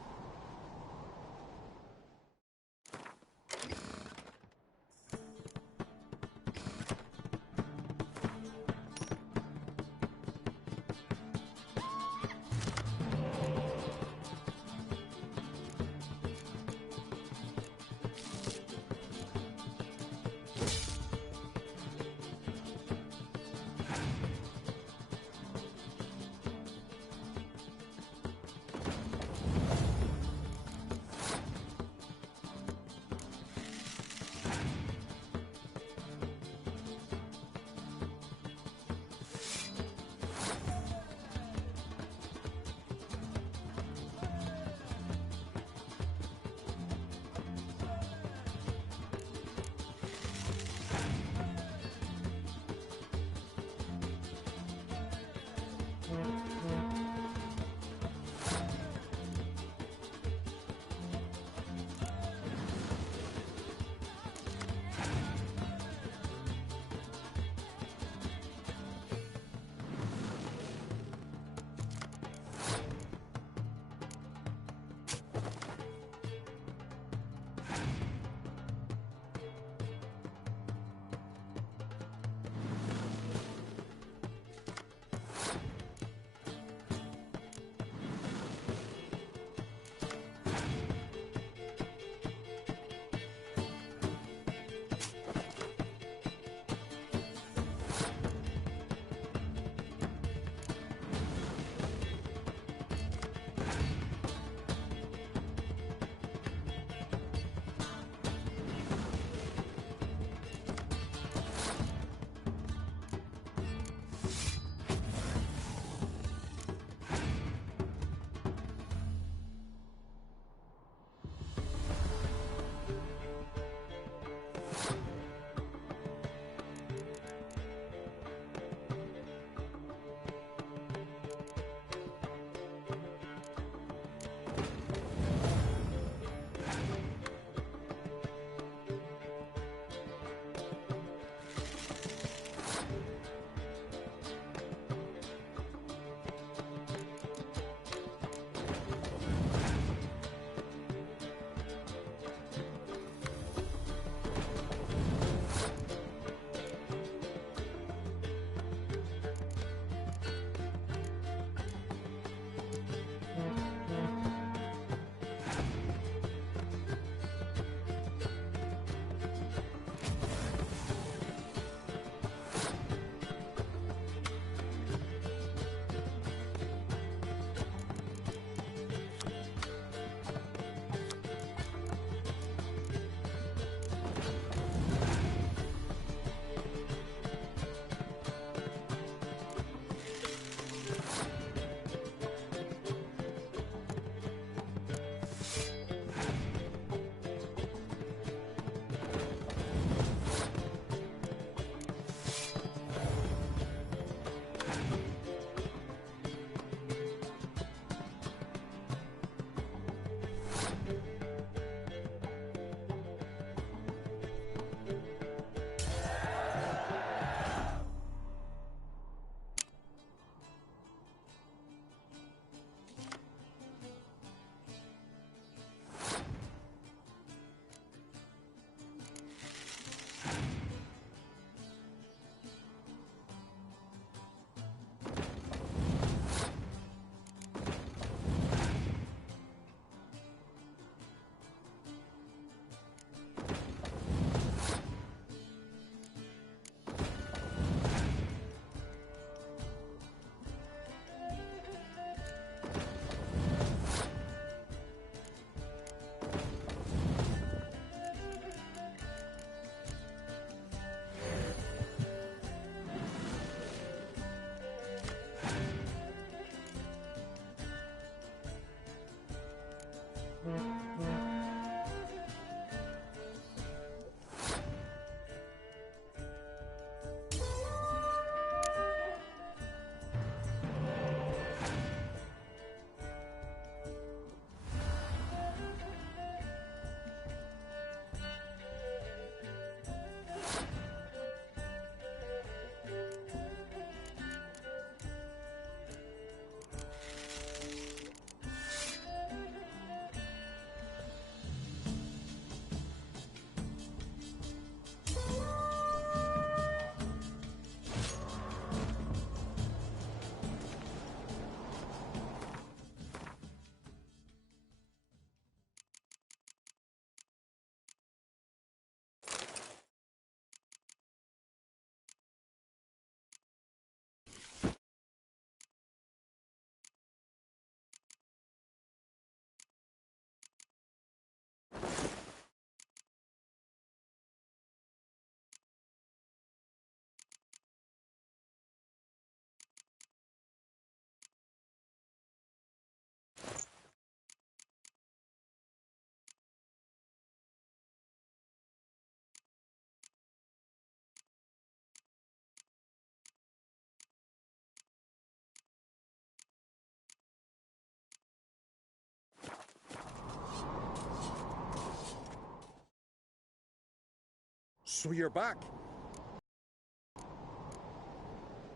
So you're back?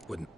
Wouldn't.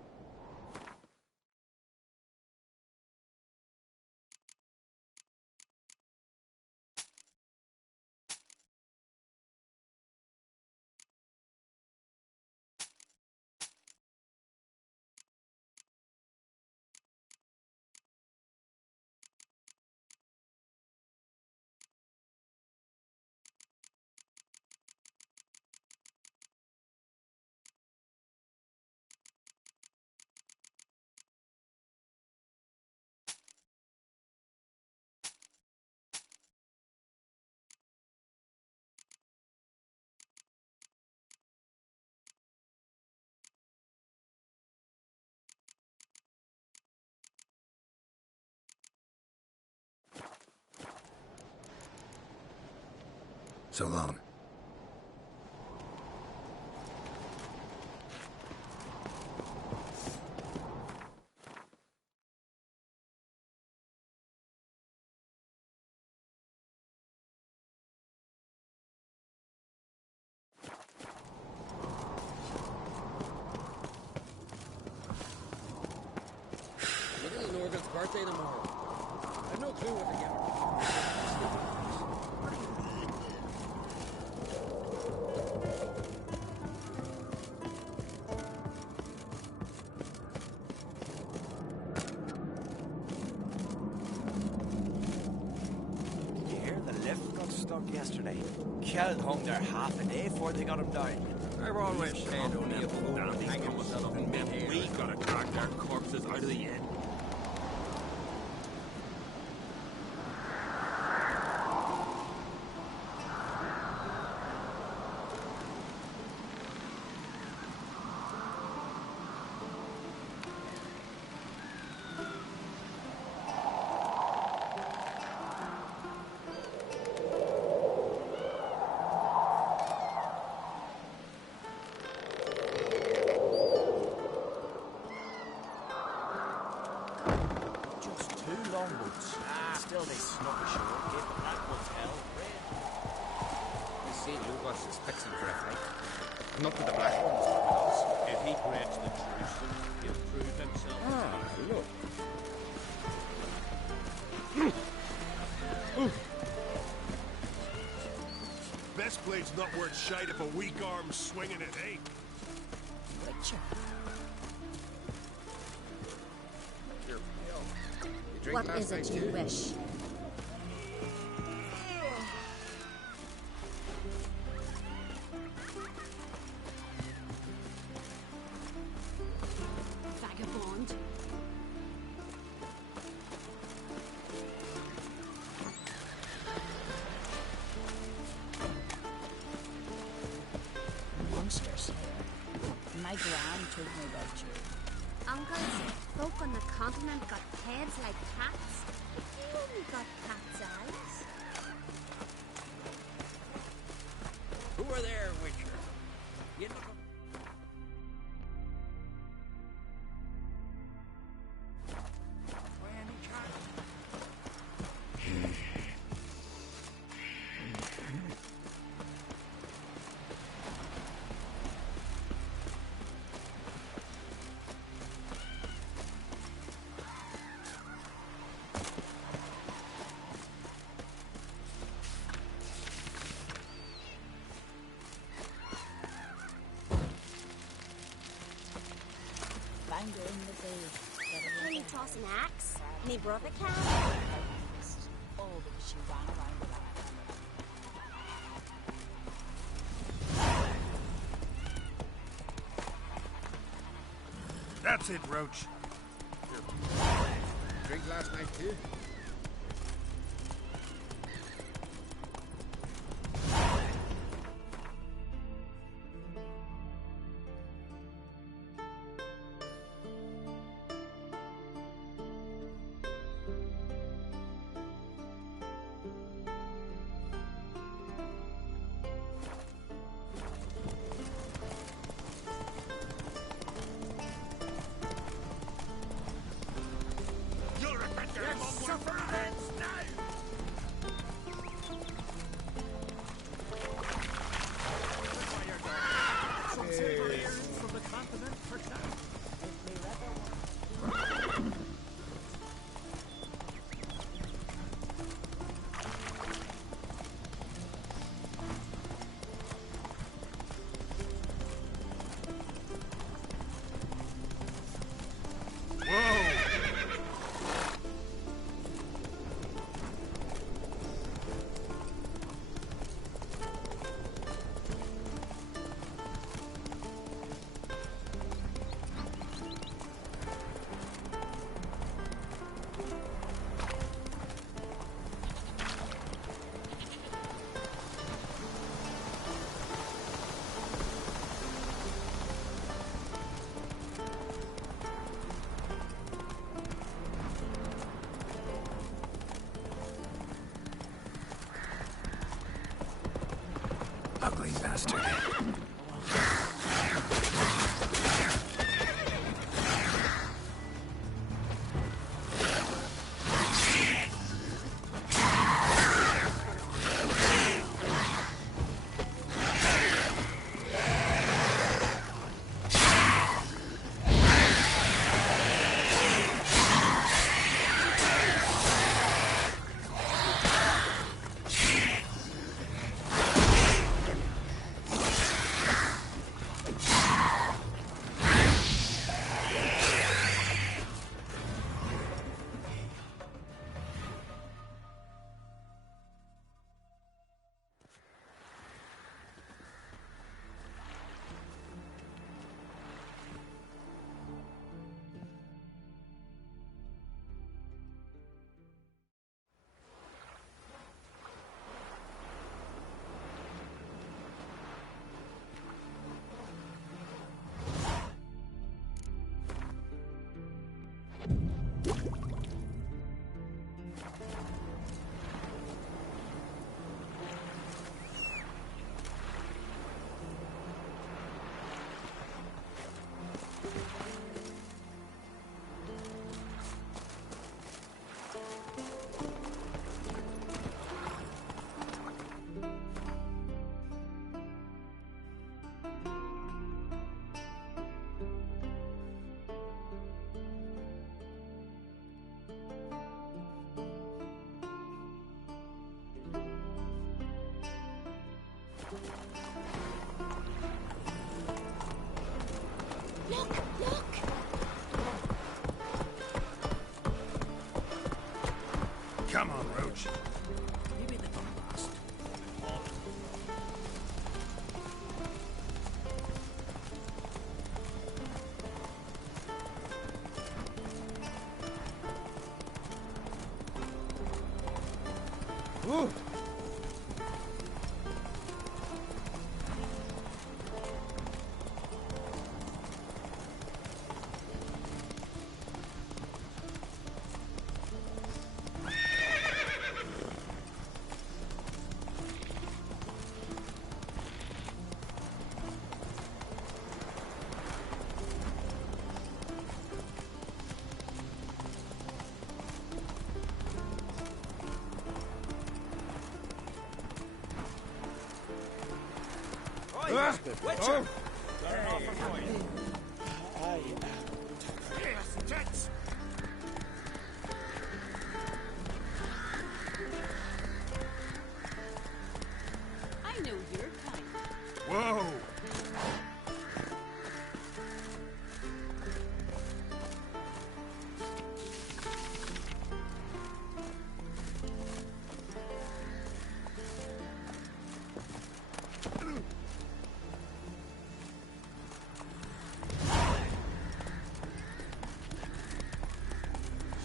So long. Little Norgan's birthday tomorrow. I've no clue what to get her. Did you hear the lift got stuck yesterday? Kjeld hung there half a day before they got him down. I've always said only a fool would hang himself in men. We gotta drag their corpses out of the inn. Longboats. Still, they snuck ashore, gave the Black Hotel bread. You see, Lugos is fixing for a fight. Not with the Black Ones, but with us. If he breaks the truce, he'll prove himself. Look. Best blade's not worth shite if a weak arm's swinging it, eh? Witcher. What is it you wish? Vagabond. Monsters here. My gran told me about you. Uncles, folk on the continent got heads like cats. You only got cat's eyes. Who are there, Witcher? You look. Find her in the bay. Can you toss an axe? Me brother can. All because she ran around with that. That's it, Roach. Drink last night, too? continent for sure. Ugly bastard. Look! Look! Come on, Roach. Maybe they got lost. Ooh. Witcher! I know your kind. Whoa!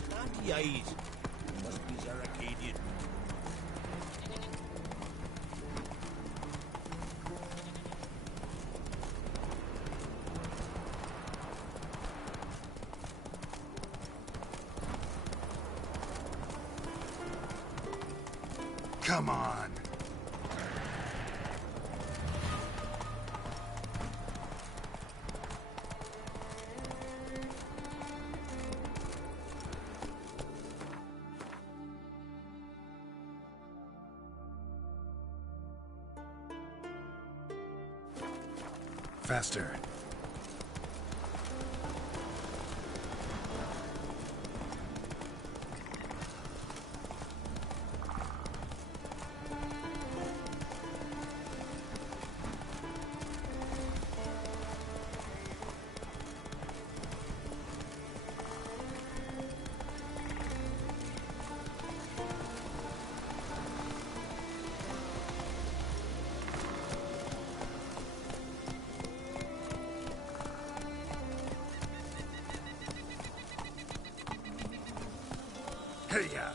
Slanty eyes. Must be Zaracadian. Come on. Faster. Hiya!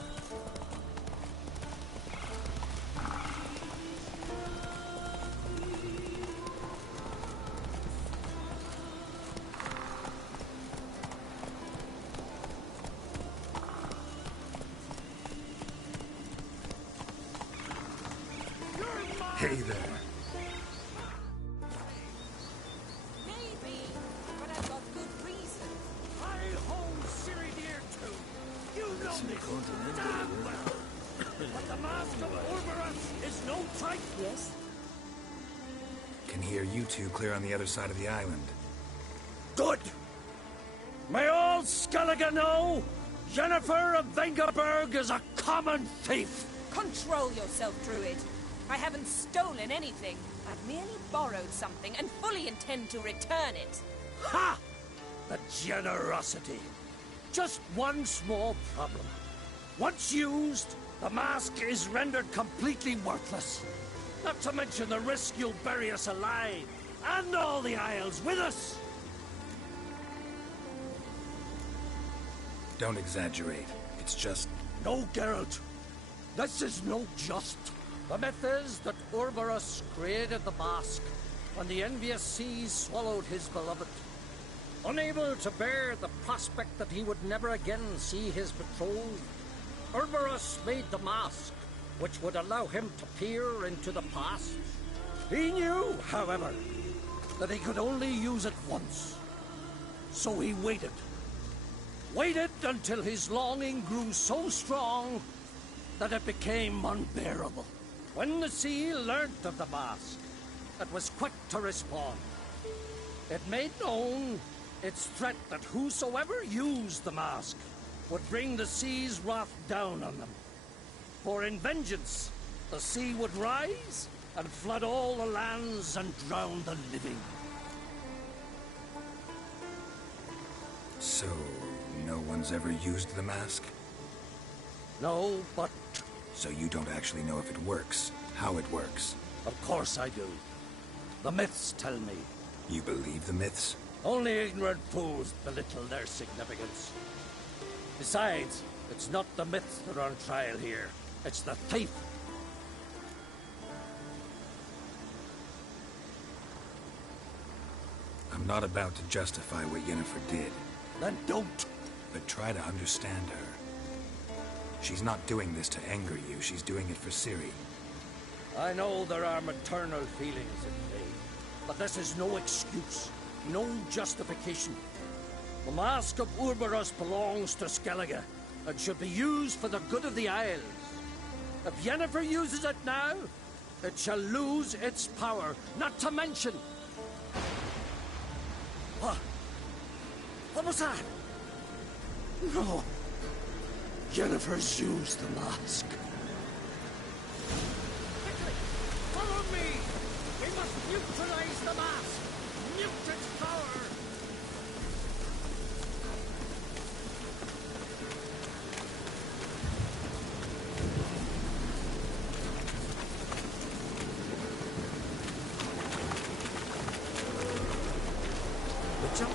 Hey there. Maybe, but I've got good reason. I hold Ciri dear too. You know this damn well. But the Mask of Orberus is no type. Yes? Can hear you two clear on the other side of the island. Good. May all Skellige know Jennifer of Vengerberg is a common thief. Control yourself, Druid. I haven't stolen anything. I've merely borrowed something and fully intend to return it. Ha! The generosity. Just one small problem. Once used, the mask is rendered completely worthless. Not to mention the risk you'll bury us alive, and all the Isles with us. Don't exaggerate. It's just... No, Geralt. This is no just. The myth is that Orberus created the mask when the envious seas swallowed his beloved. Unable to bear the prospect that he would never again see his betrothed, Orberus made the mask, which would allow him to peer into the past. He knew, however, that he could only use it once. So he waited. Waited until his longing grew so strong that it became unbearable. When the sea learnt of the mask, it was quick to respond. It made known its threat that whosoever used the mask would bring the sea's wrath down on them. For in vengeance, the sea would rise and flood all the lands and drown the living. So, no one's ever used the mask? No, but... So you don't actually know if it works, how it works? Of course I do. The myths tell me. You believe the myths? Only ignorant fools belittle their significance. Besides, it's not the myths that are on trial here. It's the thief. I'm not about to justify what Yennefer did. Then don't. But try to understand her. She's not doing this to anger you, she's doing it for Ciri. I know there are maternal feelings at play, but this is no excuse, no justification. The Mask of Orberus belongs to Skellige, and should be used for the good of the Isles. If Yennefer uses it now, it shall lose its power, not to mention... What was that? No. Yennefer's used the mask. Quickly, follow me! We must neutralize the mask! Mute its power! Jump.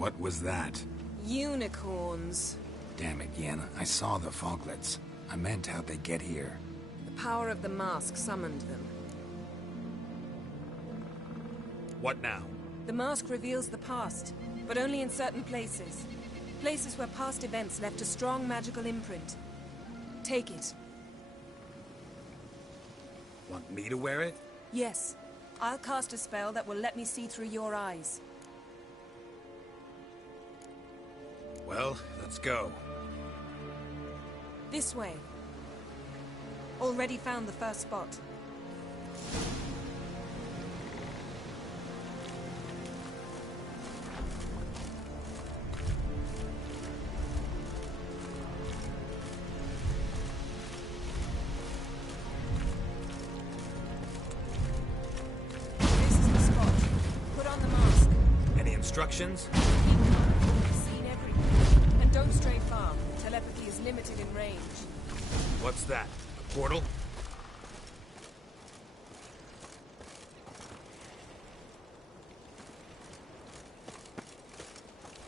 What was that? Unicorns. Damn it, Yen. I saw the foglets. I meant how'd they get here? The power of the mask summoned them. What now? The mask reveals the past, but only in certain places. Places where past events left a strong magical imprint. Take it. Want me to wear it? Yes. I'll cast a spell that will let me see through your eyes. Well, let's go. This way. Already found the first spot. This is the spot. Put on the mask. Any instructions? Seen everything. And don't stray far. Telepathy is limited in range. What's that? A portal?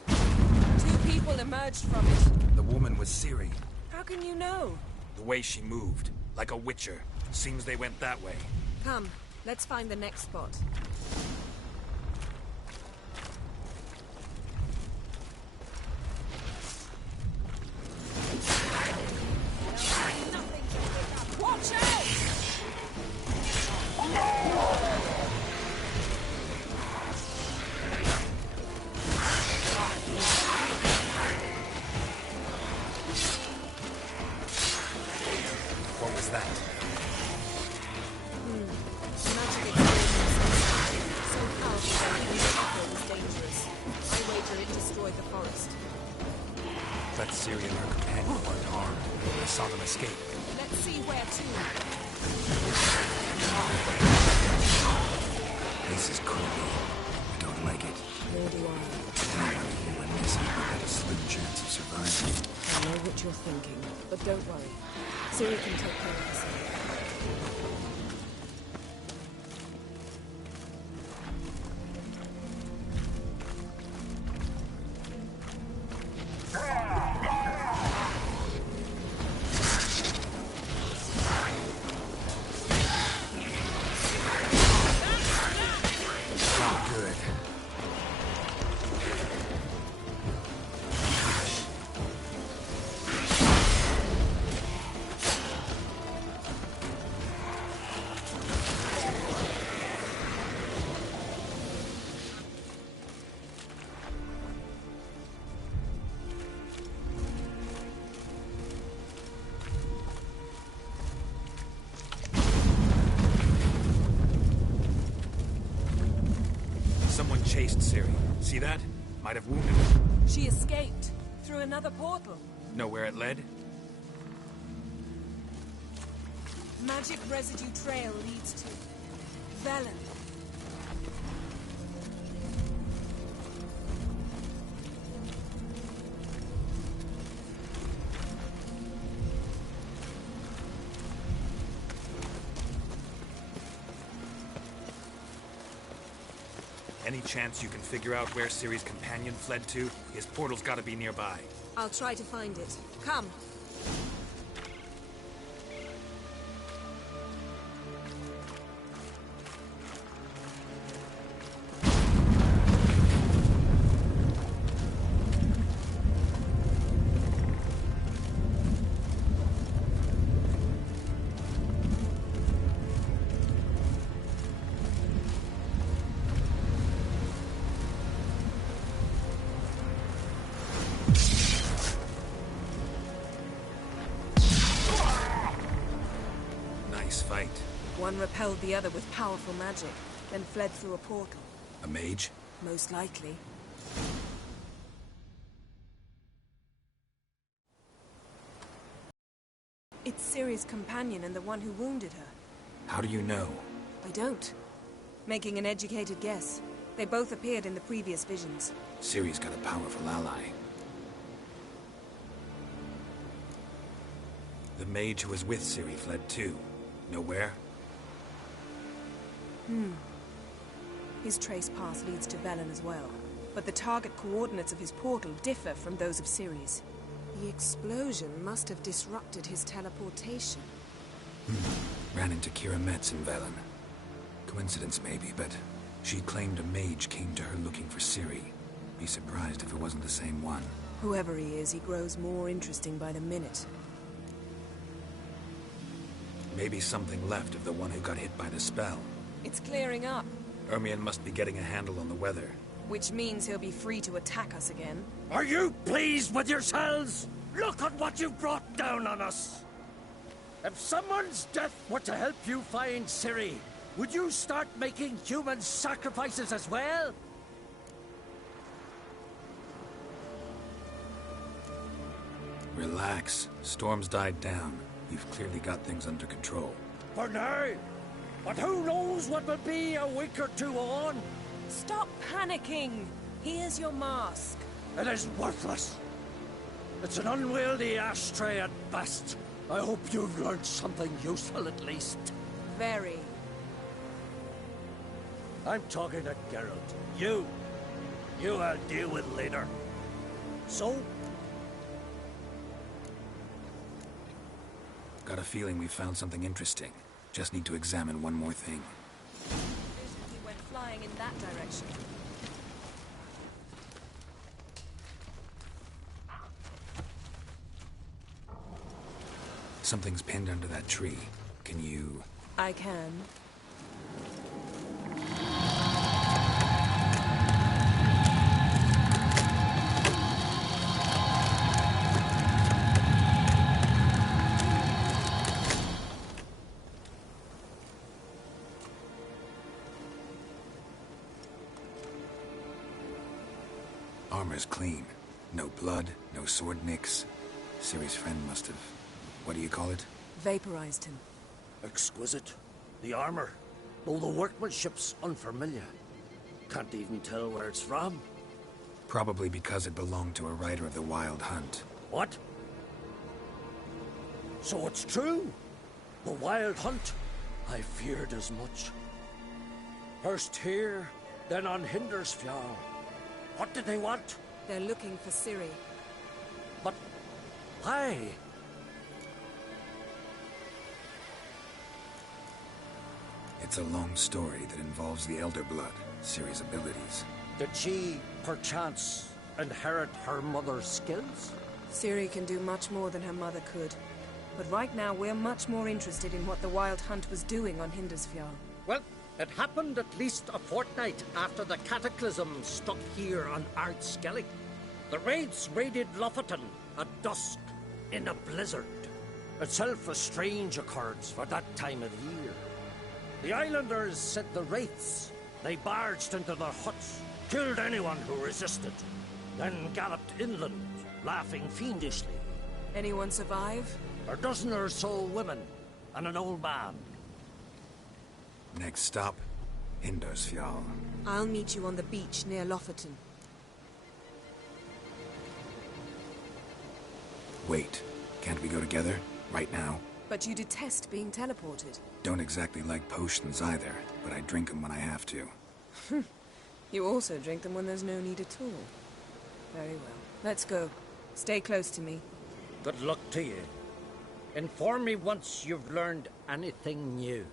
Two people emerged from it. The woman was Ciri. How can you know? The way she moved. Like a witcher. Seems they went that way. Come, let's find the next spot. Watch out! What was that? Magic explosion. So powerful that even the echo was dangerous. I wager it destroyed the forest. That Ciri and her companion weren't harmed. I saw them escape. Let's see where to. This is creepy. I don't like it. Nor do I. Anyone here when missing had a slim chance of surviving. I know what you're thinking, but don't worry. Ciri can take care of herself. Not good. Someone chased Ciri. See that? Might have wounded her. She escaped through another portal. Know where it led? Magic residue trail leads to Velen. Any chance you can figure out where Ciri's companion fled to? His portal's gotta be nearby. I'll try to find it. Come. Nice fight. One repelled the other with powerful magic, then fled through a portal. A mage? Most likely. It's Ciri's companion and the one who wounded her. How do you know? I don't. Making an educated guess. They both appeared in the previous visions. Ciri's got a powerful ally. The mage who was with Ciri fled too. Know where? His trace path leads to Velen as well. but the target coordinates of his portal differ from those of Ceres. The explosion must have disrupted his teleportation. Ran into Kira Metz in Velen. Coincidence maybe, but she claimed a mage came to her looking for Ciri. Be surprised if it wasn't the same one. Whoever he is, he grows more interesting by the minute. Maybe something left of the one who got hit by the spell. It's clearing up, Ermion must be getting a handle on the weather. which means he'll be free to attack us again. Are you pleased with yourselves? Look at what you've brought down on us! If someone's death were to help you find Ciri, would you start making human sacrifices as well? Relax. Storm's died down. You've clearly got things under control. For now. But who knows what will be a week or two on? Stop panicking! Here's your mask. It is worthless. It's an unwieldy ashtray at best. I hope you've learned something useful at least. Very. I'm talking to Geralt. You I'll deal with later. So? Got a feeling we found something interesting. Just need to examine one more thing. He went flying in that direction. Something's pinned under that tree. Can you... I can. Armor's clean. No blood, no sword nicks. Ciri's friend must have... What do you call it? Vaporized him. Exquisite. The armor. Though the workmanship's unfamiliar. Can't even tell where it's from. Probably because it belonged to a rider of the Wild Hunt. What? So it's true? The Wild Hunt? I feared as much. First here, then on Hindersfjall. What did they want? They're looking for Ciri. But why? It's a long story that involves the Elder Blood, Ciri's abilities. Did she, perchance, inherit her mother's skills? Ciri can do much more than her mother could. But right now, we're much more interested in what the Wild Hunt was doing on Hindersfjall. Well, it happened at least a fortnight after the cataclysm struck here on Skellig. The raids raided Lofoten at dusk in a blizzard. Itself a strange occurrence for that time of year. The islanders sent the wraiths. They barged into their huts, killed anyone who resisted, then galloped inland, laughing fiendishly. Anyone survive? A dozen or so women, and an old man. Next stop, Hindersfjall. I'll meet you on the beach near Lofoten. Wait, can't we go together? Right now? But you detest being teleported. Don't exactly like potions either, but I drink them when I have to. You also drink them when there's no need at all. Very well. Let's go. Stay close to me. Good luck to you. Inform me once you've learned anything new.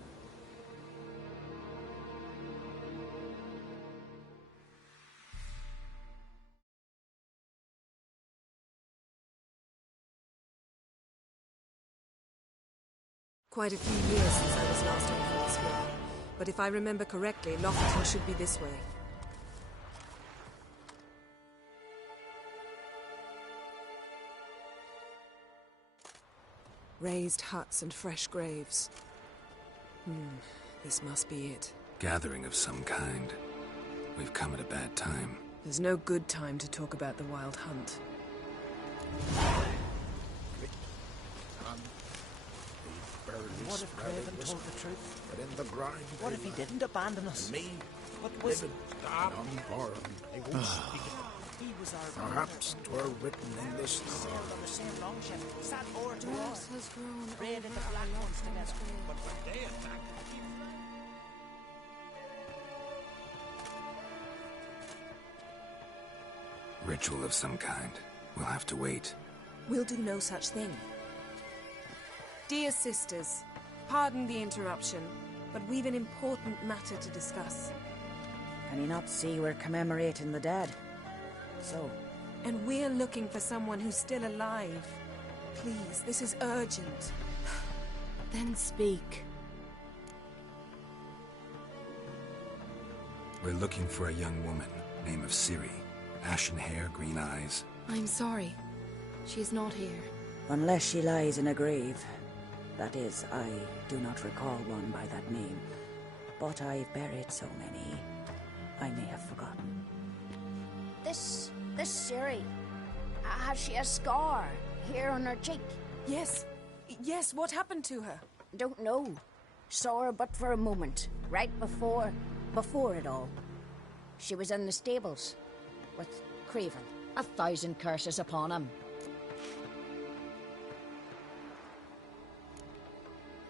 Quite a few years since I was last on Hindersfjall. But if I remember correctly, Lofoten should be this way. Raised huts and fresh graves. This must be it. Gathering of some kind. We've come at a bad time. There's no good time to talk about the Wild Hunt. What if Craven told the truth? But in the grind, What if he didn't abandon us? Me, What was it? unharmed. He was our Perhaps 'twere written in the stars. same longship. Sat over to Grass us. has grown Raided over the our Black Ones loved together. one's grave. But when they attacked, Ritual of some kind. We'll have to wait. We'll do no such thing. Dear sisters, pardon the interruption, but we've an important matter to discuss. Can you not see we're commemorating the dead? So? And we're looking for someone who's still alive. Please, this is urgent. Then speak. We're looking for a young woman, name of Ciri. Ashen hair, green eyes. I'm sorry. She's not here. Unless she lies in a grave. That is, I do not recall one by that name. But I've buried so many, I may have forgotten. This Ciri, has she a scar here on her cheek? Yes, what happened to her? Don't know. Saw her but for a moment, right before it all. She was in the stables with Craven. 1,000 curses upon him.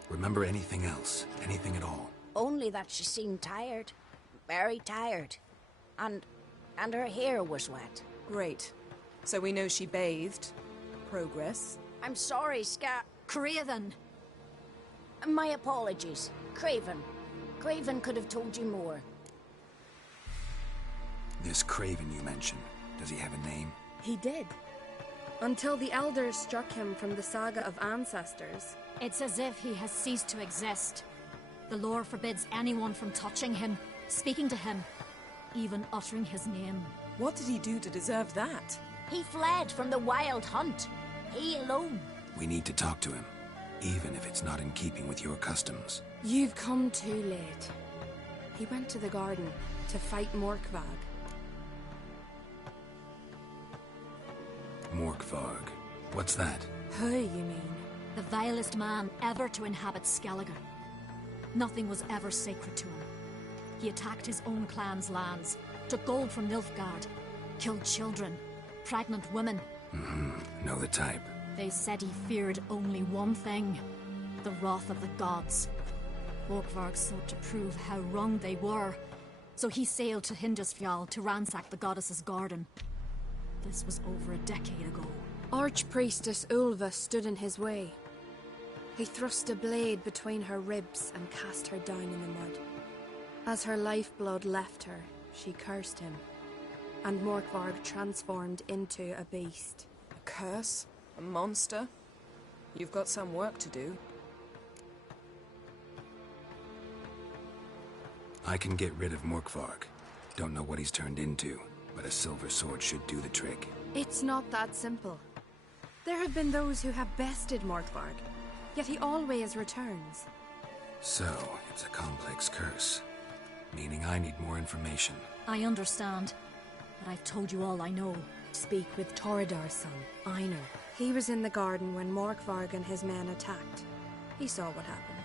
Remember anything else? Anything at all? Only that she seemed tired. Very tired. And her hair was wet. Great. So we know she bathed. Progress. I'm sorry, Craven! My apologies. Craven. Craven could have told you more. This Craven you mentioned, does he have a name? He did. Until the elders struck him from the saga of ancestors. It's as if he has ceased to exist. The lore forbids anyone from touching him, speaking to him, even uttering his name. What did he do to deserve that? He fled from the wild hunt. He alone. We need to talk to him, even if it's not in keeping with your customs. You've come too late. He went to the garden to fight Morkvarg. Morkvarg. What's that? Who, you mean? The vilest man ever to inhabit Skellige. Nothing was ever sacred to him. He attacked his own clan's lands, took gold from Nilfgaard, killed children, pregnant women. Know the type. They said he feared only one thing, the wrath of the gods. Morkvarg sought to prove how wrong they were, so he sailed to Hindisfjall to ransack the goddess's garden. This was over a decade ago. Archpriestess Ulva stood in his way. He thrust a blade between her ribs and cast her down in the mud. As her lifeblood left her, she cursed him, and Morkvarg transformed into a beast. A curse? A monster? You've got some work to do. I can get rid of Morkvarg. Don't know what he's turned into, but a silver sword should do the trick. It's not that simple. There have been those who have bested Morkvarg, yet he always returns. So, it's a complex curse. Meaning I need more information. I understand, but I've told you all I know. Speak with Torridar's son, Einar. He was in the garden when Morkvarg and his men attacked. He saw what happened.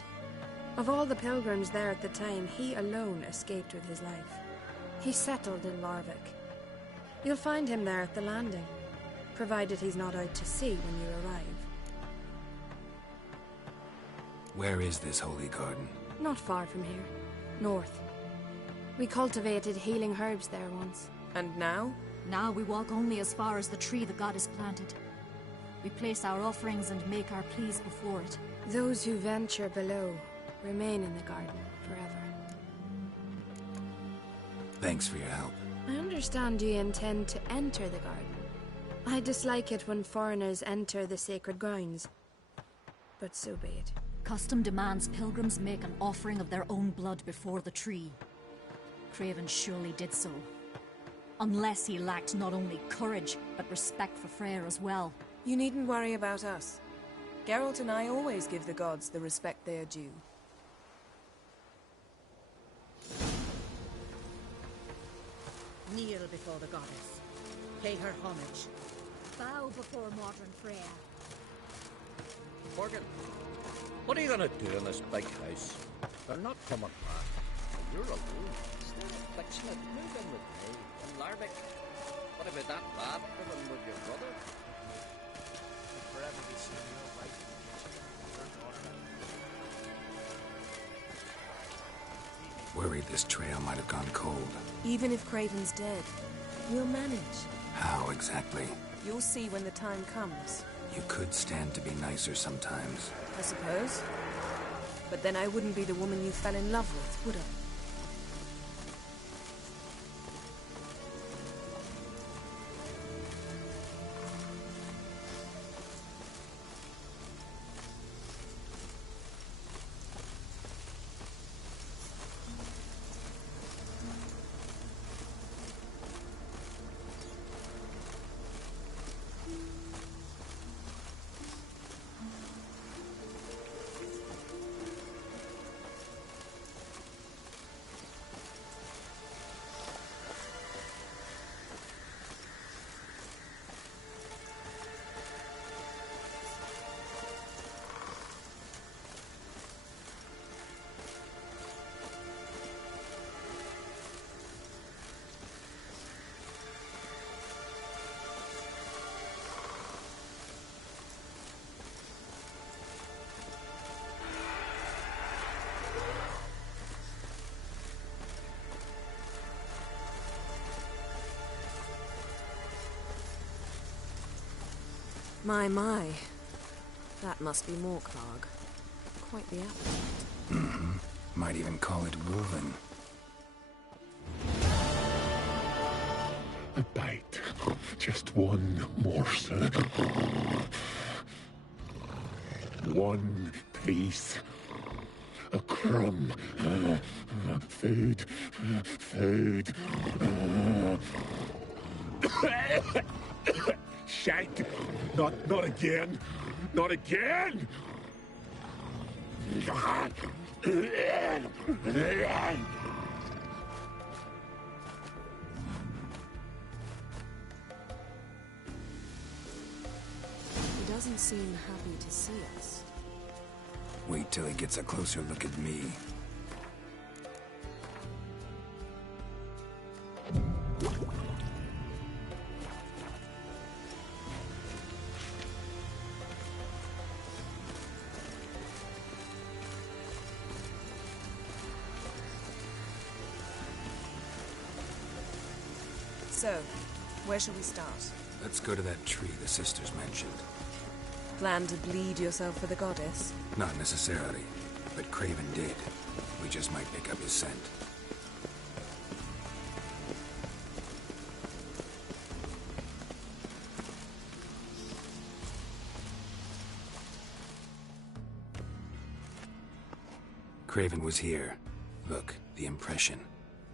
Of all the pilgrims there at the time, he alone escaped with his life. He settled in Larvik. You'll find him there at the landing, provided he's not out to sea when you arrive. Where is this holy garden? Not far from here. North. We cultivated healing herbs there once. And now? Now we walk only as far as the tree the goddess planted. We place our offerings and make our pleas before it. Those who venture below remain in the garden forever. Thanks for your help. I understand you intend to enter the garden. I dislike it when foreigners enter the sacred grounds, but so be it. Custom demands pilgrims make an offering of their own blood before the tree. Craven surely did so. Unless he lacked not only courage, but respect for Freyr as well. You needn't worry about us. Geralt and I always give the gods the respect they are due. Kneel before the goddess. Pay her homage. Bow before modern Freyr. Morgan, what are you gonna do in this big house? They're not coming back. You're alone. Instead of fixing it, move in with me. And Larvik, what about that lad living with your brother? Forever be seen your wife. Worried this trail might have gone cold. Even if Craven's dead, we'll manage. How exactly? You'll see when the time comes. You could stand to be nicer sometimes. I suppose. But then I wouldn't be the woman you fell in love with, would I? My. That must be Morkvarg. Quite the appetite. Mm-hmm. Might even call it woven. A bite. Just one morsel. One piece. A crumb. Food. Food. Shank. Not again. Not again. He doesn't seem happy to see us. Wait till he gets a closer look at me. So, where shall we start? Let's go to that tree the sisters mentioned. Plan to bleed yourself for the goddess? Not necessarily, but Craven did. We just might pick up his scent. Craven was here. Look, the impression.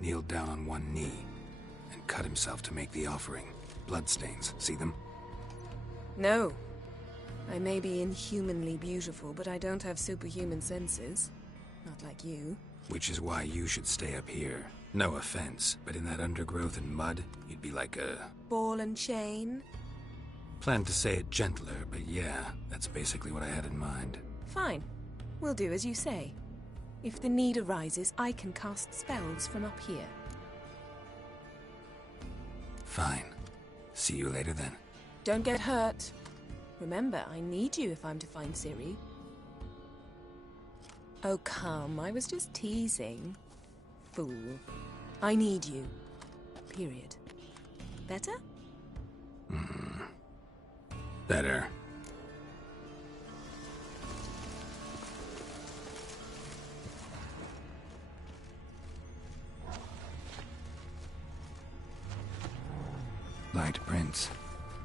Kneeled down on one knee and cut himself to make the offering. Bloodstains, see them? No. I may be inhumanly beautiful, but I don't have superhuman senses. Not like you. Which is why you should stay up here. No offense, but in that undergrowth and mud, you'd be like a... ball and chain? Planned to say it gentler, but yeah, that's basically what I had in mind. Fine. We'll do as you say. If the need arises, I can cast spells from up here. Fine. See you later then. Don't get hurt. Remember, I need you if I'm to find Ciri. Oh, come. I was just teasing. Fool. I need you. Period. Better? Better. Light prints.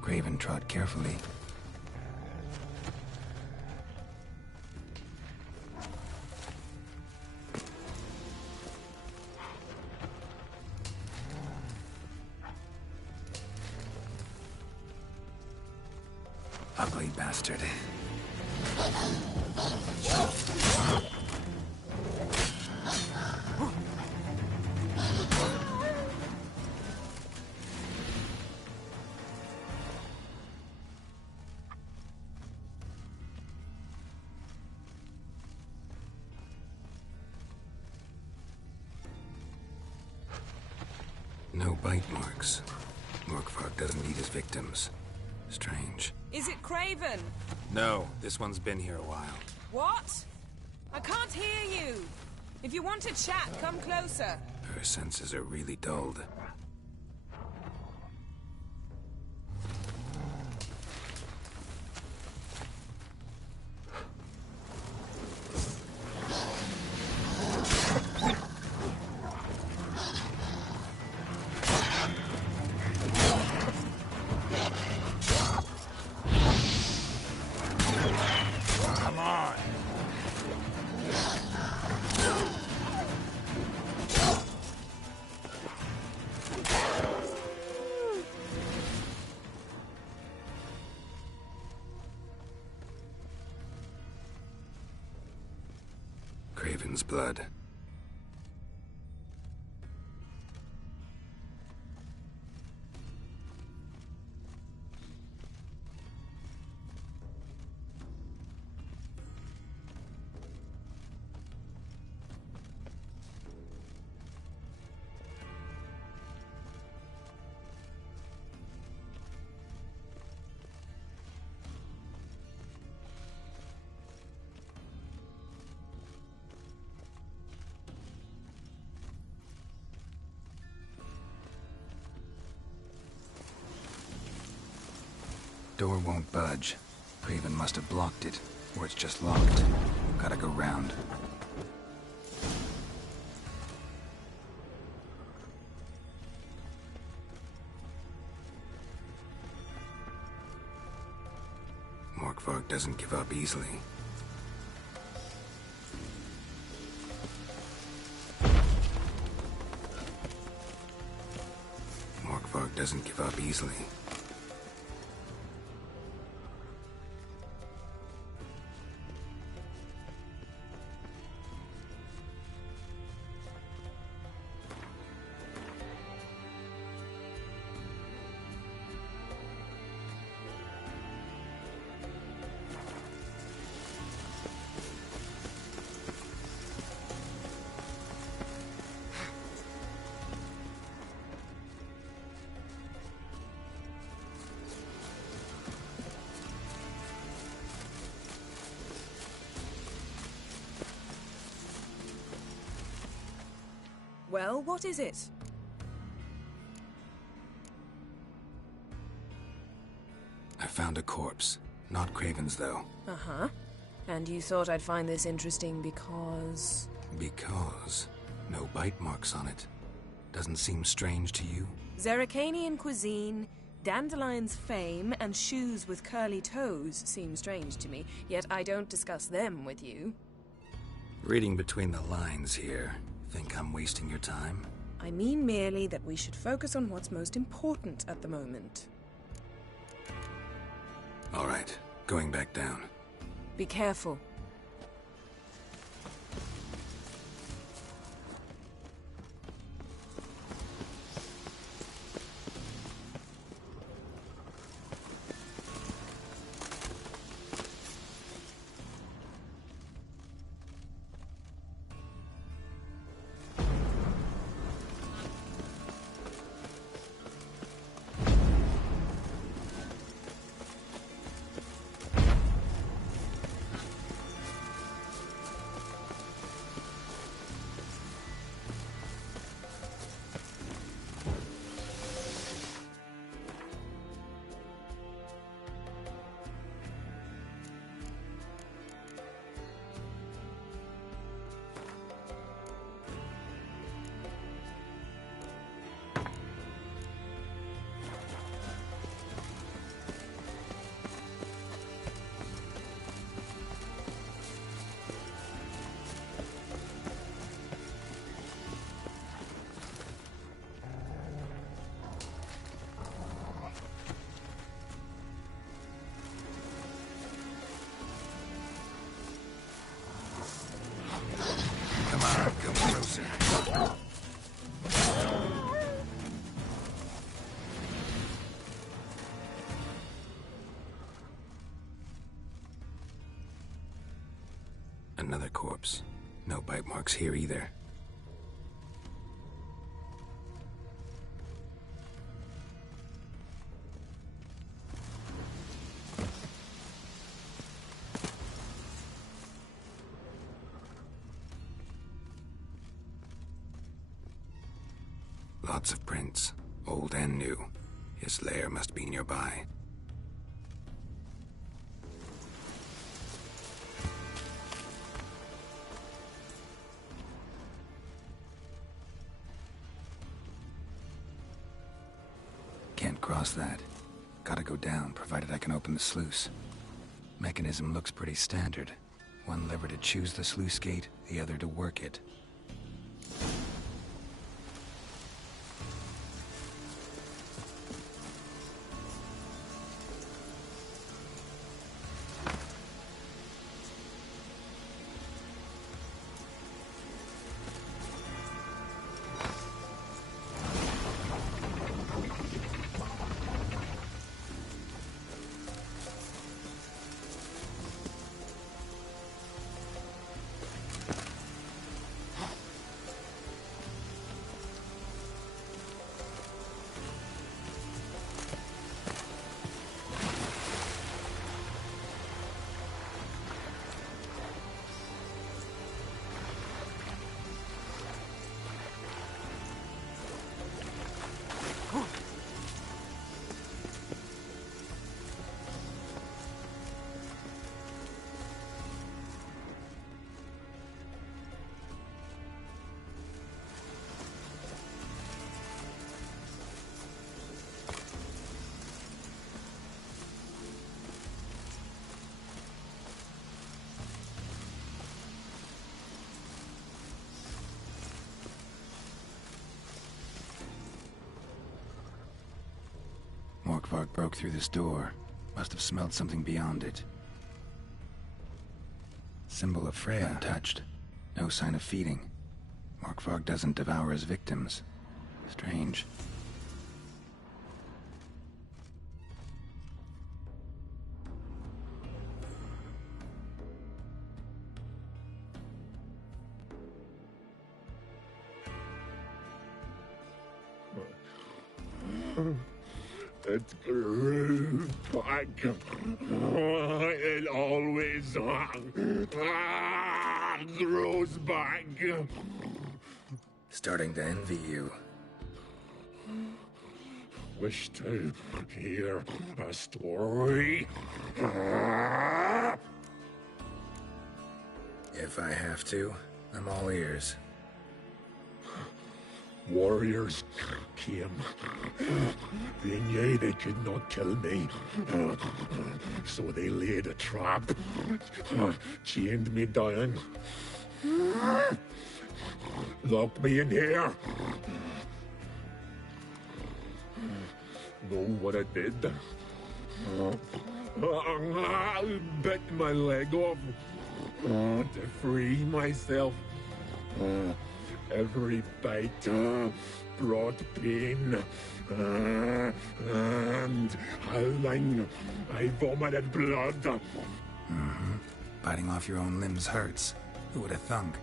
Craven trod carefully. Ugly bastard. No bite marks. Morkvarg doesn't eat his victims. Strange. Is it Craven? No, this one's been here a while. What? I can't hear you. If you want to chat, come closer. Her senses are really dulled. blood. Door won't budge. Craven must have blocked it, or it's just locked. Gotta go round. Morkvarg doesn't give up easily. Morkvarg doesn't give up easily. Well, what is it? I found a corpse. Not Craven's, though. Uh-huh. And you thought I'd find this interesting because... Because no bite marks on it. Doesn't seem strange to you? Zerrikanian cuisine, Dandelion's fame, and shoes with curly toes seem strange to me, yet I don't discuss them with you. Reading between the lines here. Think I'm wasting your time? I mean merely that we should focus on what's most important at the moment. All right, going back down. Be careful. Another corpse. No bite marks here either. Lots of prints, old and new. His lair must be nearby. Can't cross that. Gotta go down, provided I can open the sluice. Mechanism looks pretty standard. One lever to choose the sluice gate, the other to work it. Morkvark broke through this door. Must have smelled something beyond it. Symbol of Freya untouched. No sign of feeding. Morkvark doesn't devour his victims. Strange. It grew back. It always grows back. Starting to envy you. Wish to hear a story? If I have to, I'm all ears. Warriors came. They knew they could not kill me, so they laid a trap, chained me down, locked me in here. Know what I did? Bit my leg off to free myself. Every bite brought pain, and howling, I vomited blood. Mm-hmm. Biting off your own limbs hurts. Who would have thunk?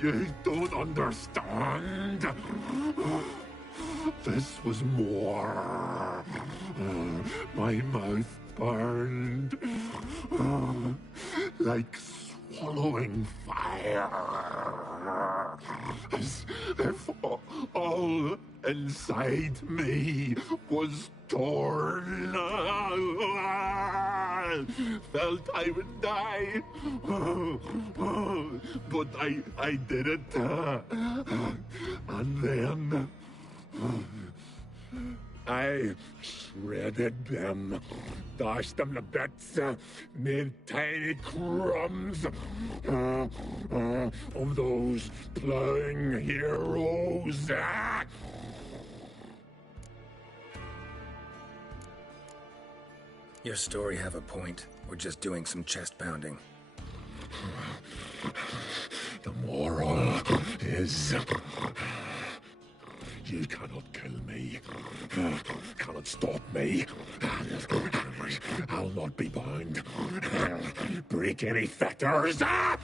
You don't understand. This was more. My mouth burned like swallowing fire, as if all inside me was torn. Felt I would die, but I did it, and then I shredded them, dashed them to bits, made tiny crumbs of those plowing heroes. Your story have a point. We're just doing some chest pounding. The moral is... You cannot kill me, cannot stop me, I'll not be bound, break any fetters. The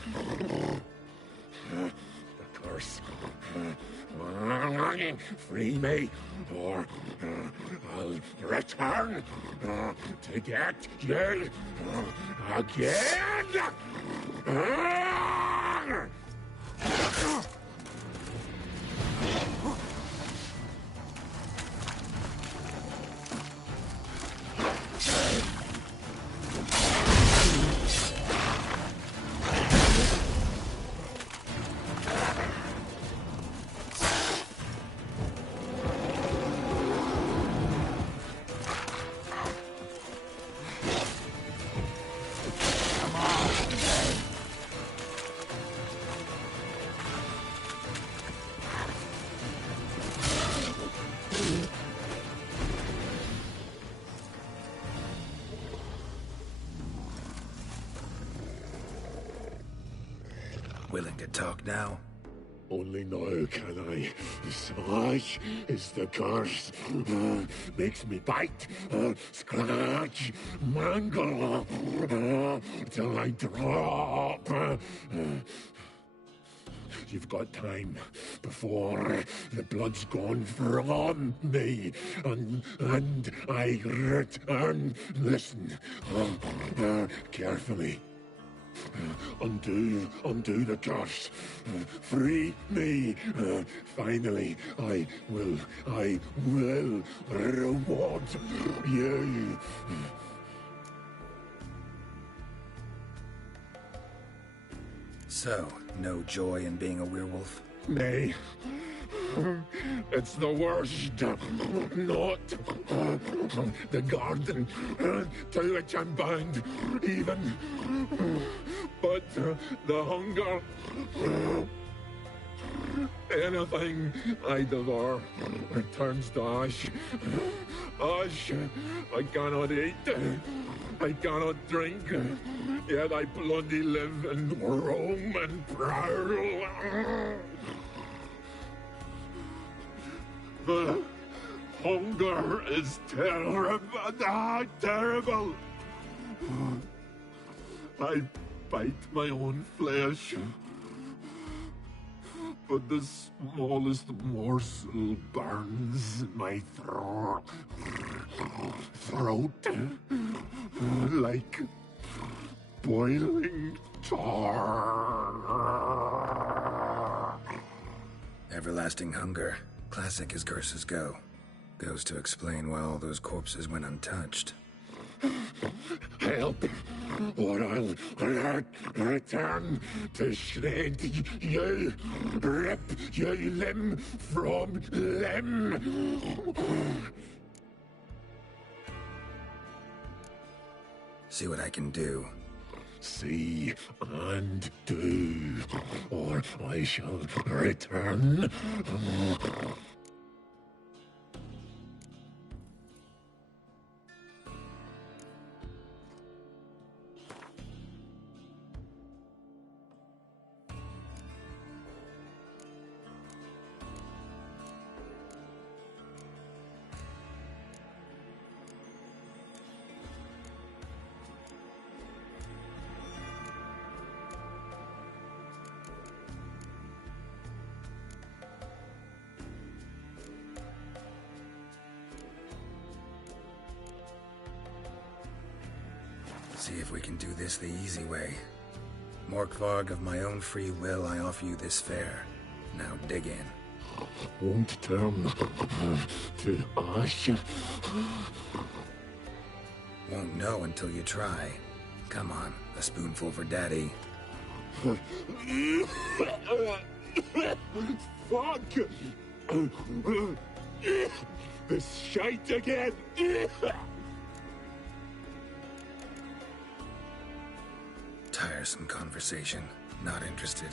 curse, free me, or I'll return to get you again. Willing to talk now? Only now can I. Slash is the curse. Makes me bite, scratch, mangle, till I drop. You've got time before the blood's gone from me, and I return. Listen, carefully. Undo the curse. Free me. Finally, I will reward you. So, no joy in being a werewolf? Nay. It's the worst. Not the garden to which I'm bound, even. But the hunger Anything I devour returns to ash. Ash I cannot eat, I cannot drink, yet I bloody live and roam and prowl. The hunger is terrible, terrible. I bite my own flesh, but the smallest morsel burns in my throat like boiling tar. Everlasting hunger, classic as curses go. Goes to explain why all those corpses went untouched. Help, or I'll return to shred you, rip you limb from limb. See what I can do. See and do, or I shall return. See if we can do this the easy way. Morkvarg, of my own free will, I offer you this fare. Now dig in. Won't turn to ash. Won't know until you try. Come on, a spoonful for Daddy. Fuck! This shite again! Tiresome conversation. Not interested.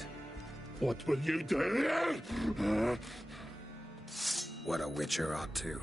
What will you do? What a witcher ought to.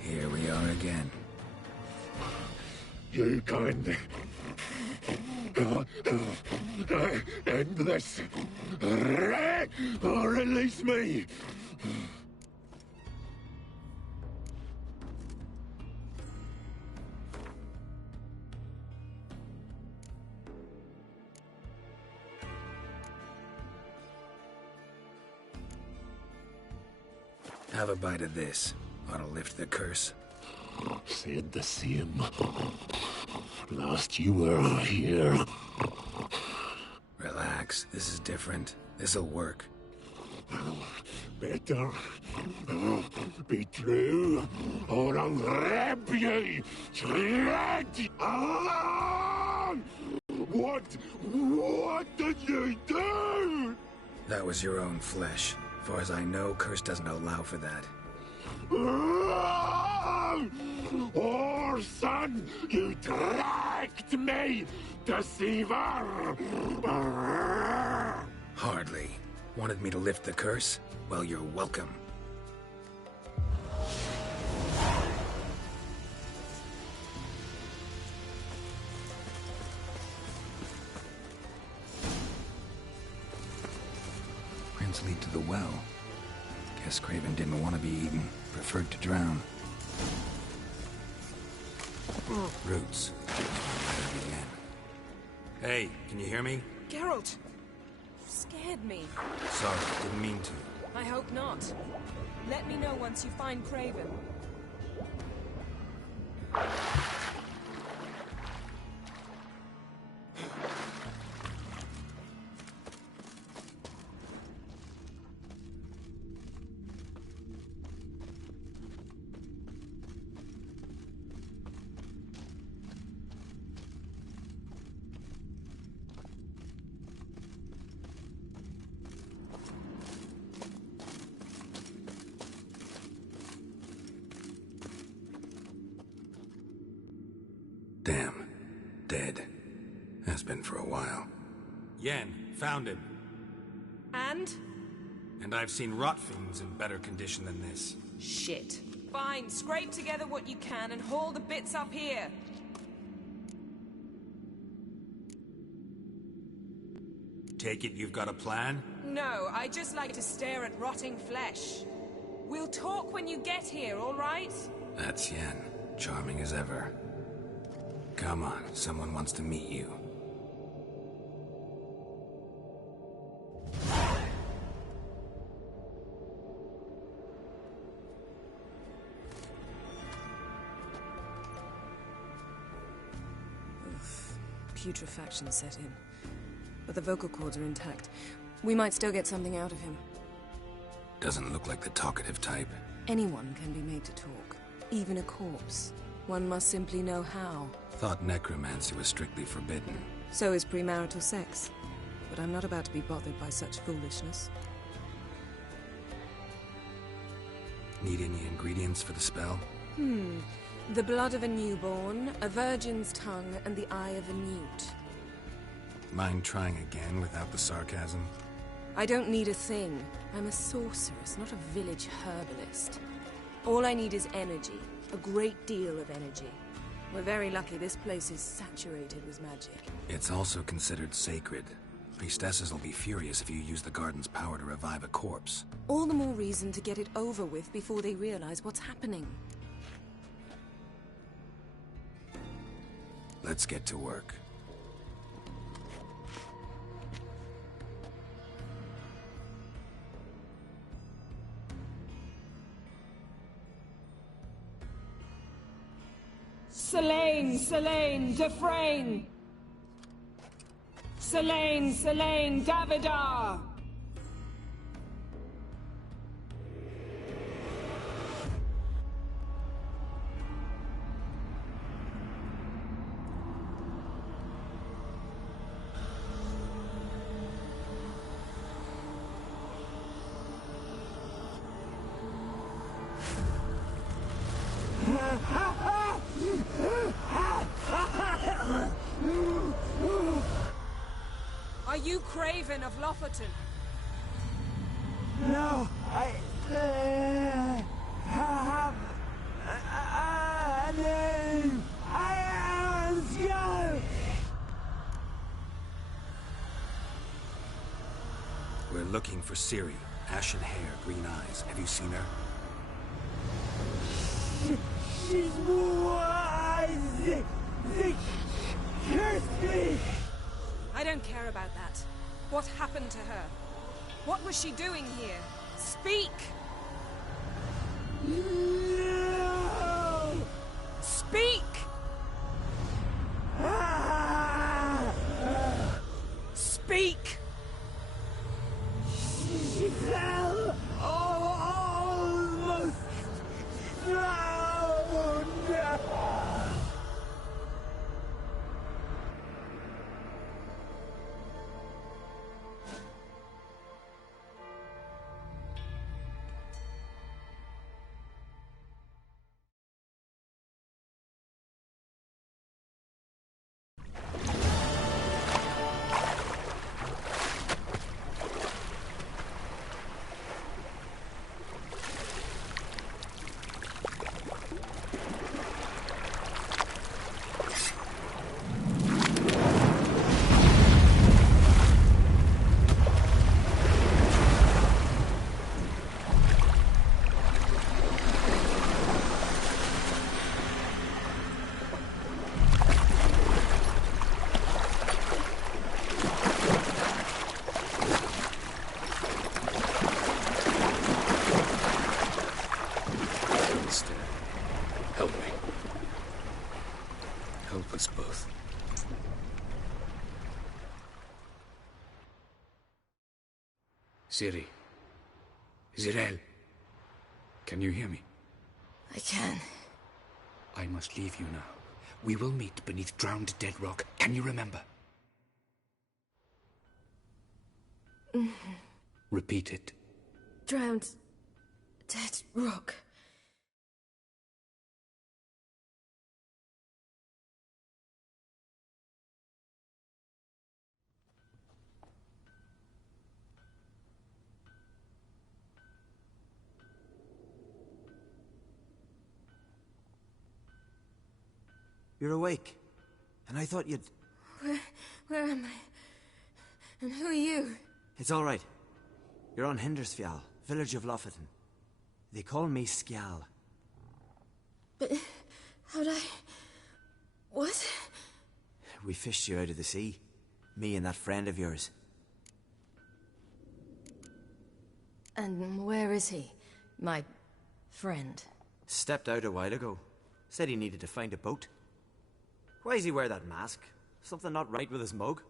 Here we are again. You can end this, or release me. Have a bite of this. Ought to lift the curse. Said the same. Last you were here. Relax. This is different. This'll work. Better be true, or I'll rip you. Shred. What did you do? That was your own flesh. Far as I know, curse doesn't allow for that. Orson, you tracked me, deceiver! Hardly. Wanted me to lift the curse? Well, you're welcome. roads lead to the well. Guess Craven didn't want to be eaten, preferred to drown. Roots. Hey, can you hear me? Geralt! Scared me. Sorry, didn't mean to. I hope not. Let me know once you find Craven. Damn. Dead. Has been for a while. Yen, found him. And? And I've seen rot fiends in better condition than this. Shit. Fine, scrape together what you can and haul the bits up here. Take it you've got a plan? No, I just like to stare at rotting flesh. We'll talk when you get here, all right? That's Yen. Charming as ever. Come on, someone wants to meet you. Putrefaction set in. But the vocal cords are intact. We might still get something out of him. Doesn't look like the talkative type. Anyone can be made to talk. Even a corpse. One must simply know how. Thought necromancy was strictly forbidden. So is premarital sex. But I'm not about to be bothered by such foolishness. Need any ingredients for the spell? The blood of a newborn, a virgin's tongue, and the eye of a newt. Mind trying again without the sarcasm? I don't need a thing. I'm a sorceress, not a village herbalist. All I need is energy. A great deal of energy. We're very lucky this place is saturated with magic. It's also considered sacred. Priestesses will be furious if you use the garden's power to revive a corpse. All the more reason to get it over with before they realize what's happening. Let's get to work. Selene, Selene, Defrain! Selene, Selene, Davidar! Are you Craven of Lofoten? No, I have a name. I am Joe. We're looking for Ciri. Ashen hair, green eyes. Have you seen her? She's wise. Curse me. I don't care about that. What happened to her? What was she doing here? Speak! No! Speak! Speak! She fell almost drowned. Ciri. Zirel. Can you hear me? I can. I must leave you now. We will meet beneath drowned dead rock. Can you remember? Repeat it. Drowned... dead rock. You're awake. And I thought you'd... Where am I? And who are you? It's all right. You're on Hindersfjall, village of Lofoten. They call me Skjal. But... how'd I... what? We fished you out of the sea. Me and that friend of yours. And where is he? My... friend? Stepped out a while ago. Said he needed to find a boat. Why does he wear that mask? Something not right with his mug?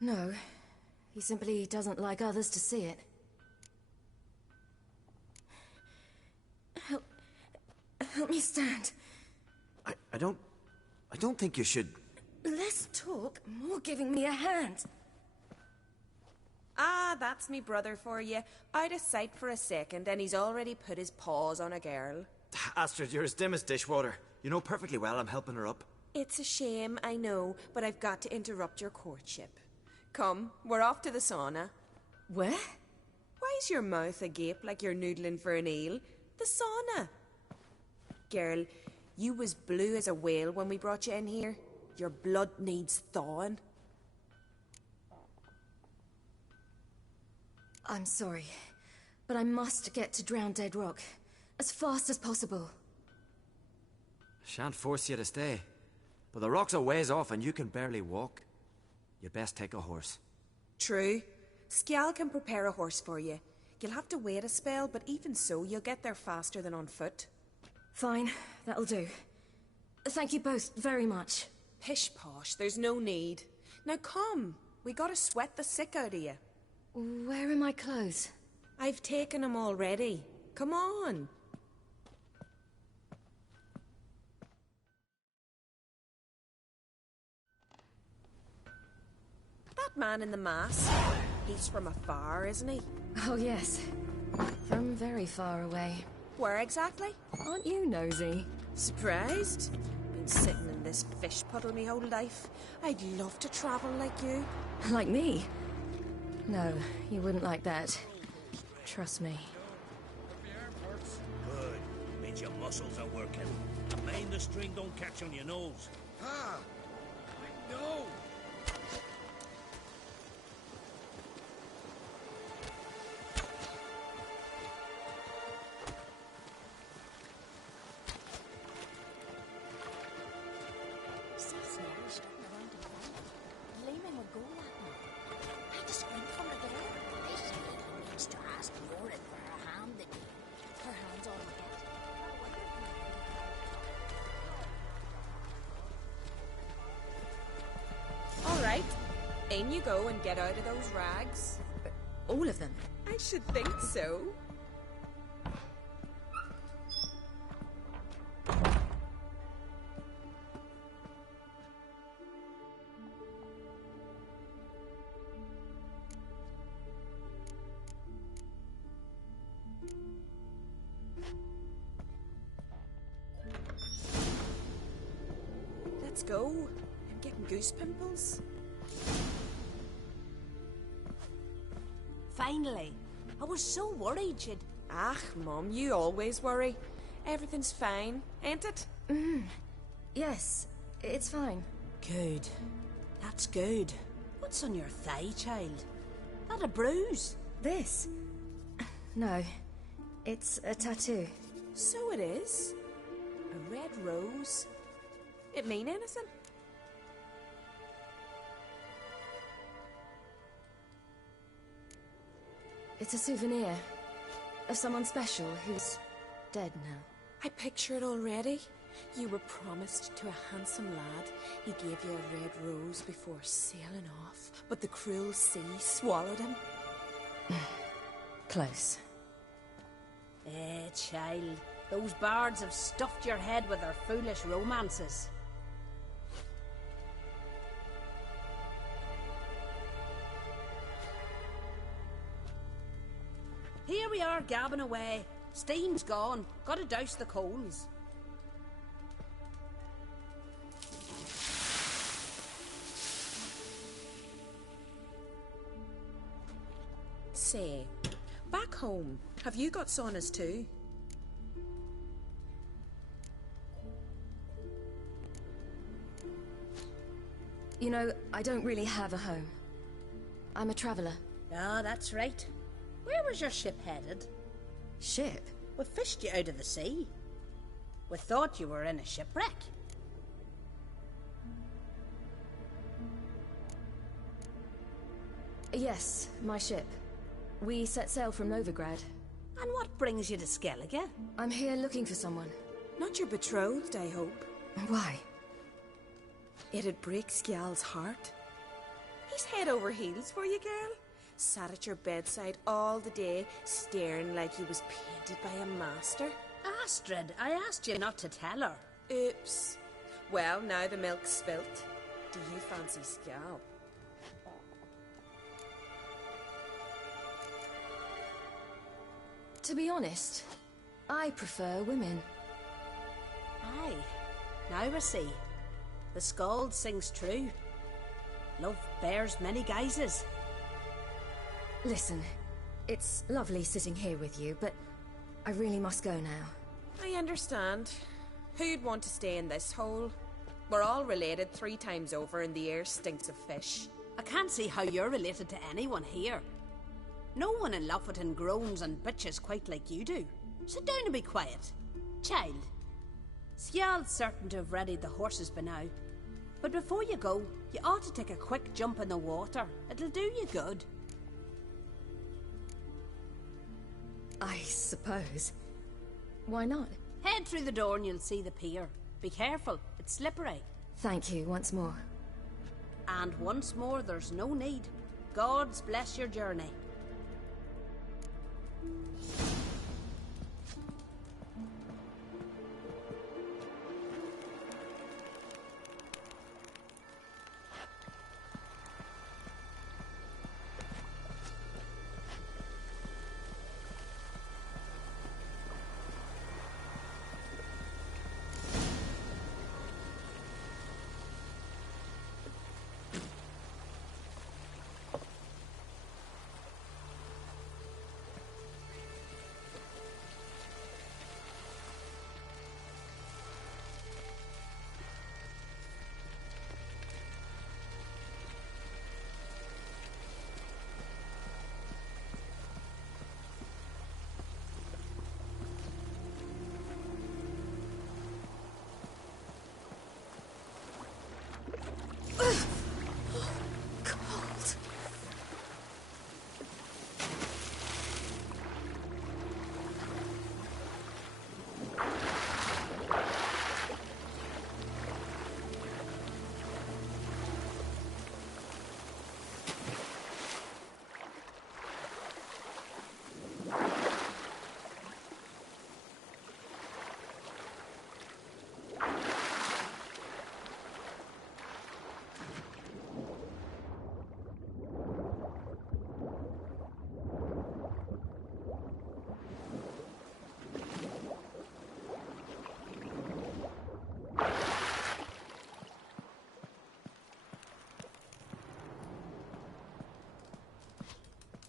No. He simply doesn't like others to see it. Help me stand. I don't think you should... Less talk, more giving me a hand. Ah, that's me brother for you. Out of sight for a second, and he's already put his paws on a girl. Astrid, you're as dim as dishwater. You know perfectly well I'm helping her up. It's a shame, I know, but I've got to interrupt your courtship. Come, we're off to the sauna. Where? Why's your mouth agape like you're noodling for an eel? The sauna. Girl, you was blue as a whale when we brought you in here. Your blood needs thawing. I'm sorry, but I must get to Drowned Dead Rock as fast as possible. Shan't force you to stay. But the rock's a ways off and you can barely walk. You'd best take a horse. True. Skjal can prepare a horse for you. You'll have to wait a spell, but even so, you'll get there faster than on foot. Fine, that'll do. Thank you both very much. Pish-posh, there's no need. Now come, we gotta sweat the sick out of you. Where are my clothes? I've taken them already. Come on. That man in the mask, he's from afar, isn't he? Oh yes, from very far away. Where exactly? Aren't you nosy? Surprised? Been sitting in this fish puddle me whole life. I'd love to travel like you. Like me? No, you wouldn't like that. Trust me. Good. Means your muscles are working. Mind the string don't catch on your nose. Ah! I know! Alright, in you go and get out of those rags. All of them? I should think so. Let's go. I'm getting goose pimples. Finally. I was so worried you'd... Ach, Mum, you always worry. Everything's fine, ain't it? Yes, it's fine. Good. That's good. What's on your thigh, child? That a bruise? This? No, it's a tattoo. So it is. A red rose. It mean anything? It's a souvenir of someone special who's dead now. I picture it already. You were promised to a handsome lad. He gave you a red rose before sailing off, but the cruel sea swallowed him. Close. Child. Those bards have stuffed your head with their foolish romances. Here we are gabbing away. Steam's gone. Gotta douse the coals. Say, back home, have you got saunas too? You know, I don't really have a home. I'm a traveller. Ah, that's right. Where was your ship headed? Ship? We fished you out of the sea. We thought you were in a shipwreck. Yes, my ship. We set sail from Novigrad. And what brings you to Skellige? I'm here looking for someone. Not your betrothed, I hope. Why? It'd break Skjal's heart. He's head over heels for you, girl. Sat at your bedside all the day, staring like he was painted by a master. Astrid, I asked you not to tell her. Oops. Well, now the milk's spilt. Do you fancy Skjal? To be honest, I prefer women. Aye. Now I see. The Skald sings true. Love bears many guises. Listen, it's lovely sitting here with you, but I really must go now. I understand. Who'd want to stay in this hole? We're all related 3 times over and the air stinks of fish. I can't see how you're related to anyone here. No one in Lofoten groans and bitches quite like you do. Sit down and be quiet. Child, Skjal's certain to have readied the horses by now. But before you go, you ought to take a quick jump in the water. It'll do you good. I suppose. Why not? Head through the door and you'll see the pier. Be careful, it's slippery. Thank you once more. And once more, there's no need. Gods bless your journey.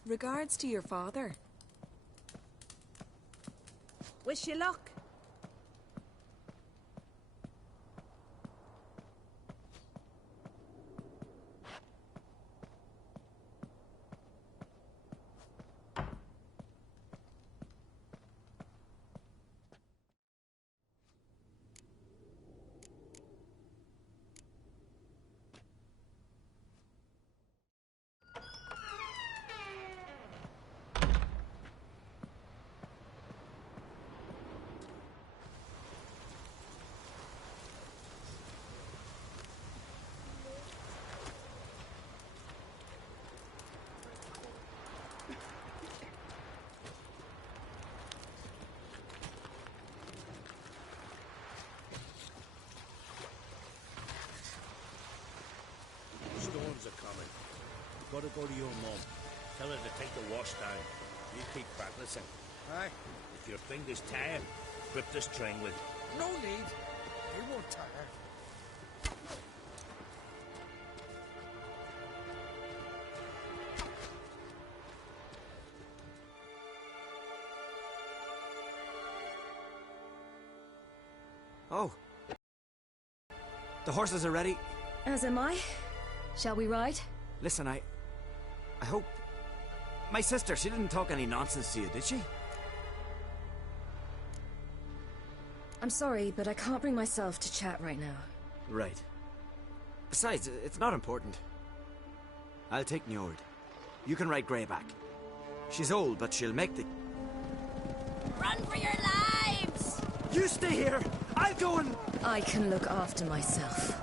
Regards to your father. Wish you luck. gotta go to your mum. Tell her to take the wash down. You keep practicing. Aye. If your finger's tired, grip the string with it. No need. He won't tire. Oh. The horses are ready. As am I. Shall we ride? Listen, I hope... My sister, she didn't talk any nonsense to you, did she? I'm sorry, but I can't bring myself to chat right now. Right. Besides, it's not important. I'll take Njord. You can ride Greyback. She's old, but she'll make the... Run for your lives! You stay here! I'll go and... I can look after myself.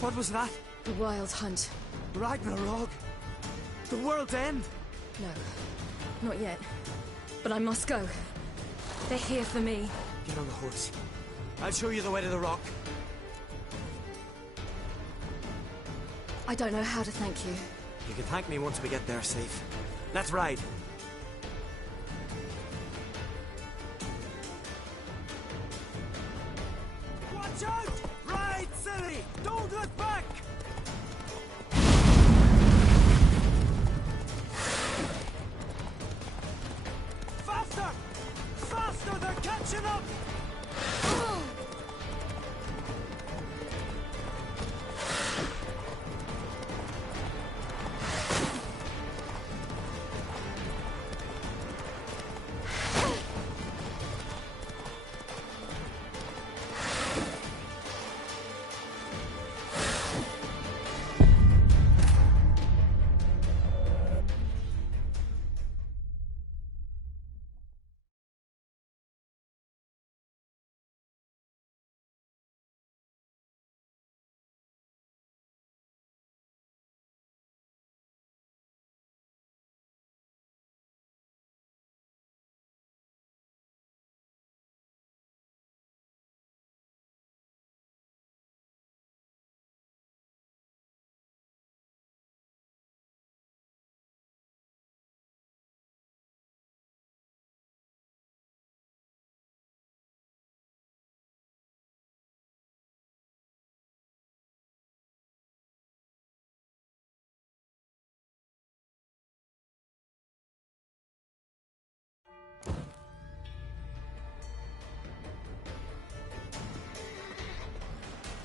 What was that? The Wild Hunt. Ragnarok? The world's end? No, not yet. But I must go. They're here for me. Get on the horse. I'll show you the way to the rock. I don't know how to thank you. You can thank me once we get there safe. Let's ride. Watch out! Ride, silly! Don't look back! Faster! Faster! They're catching up!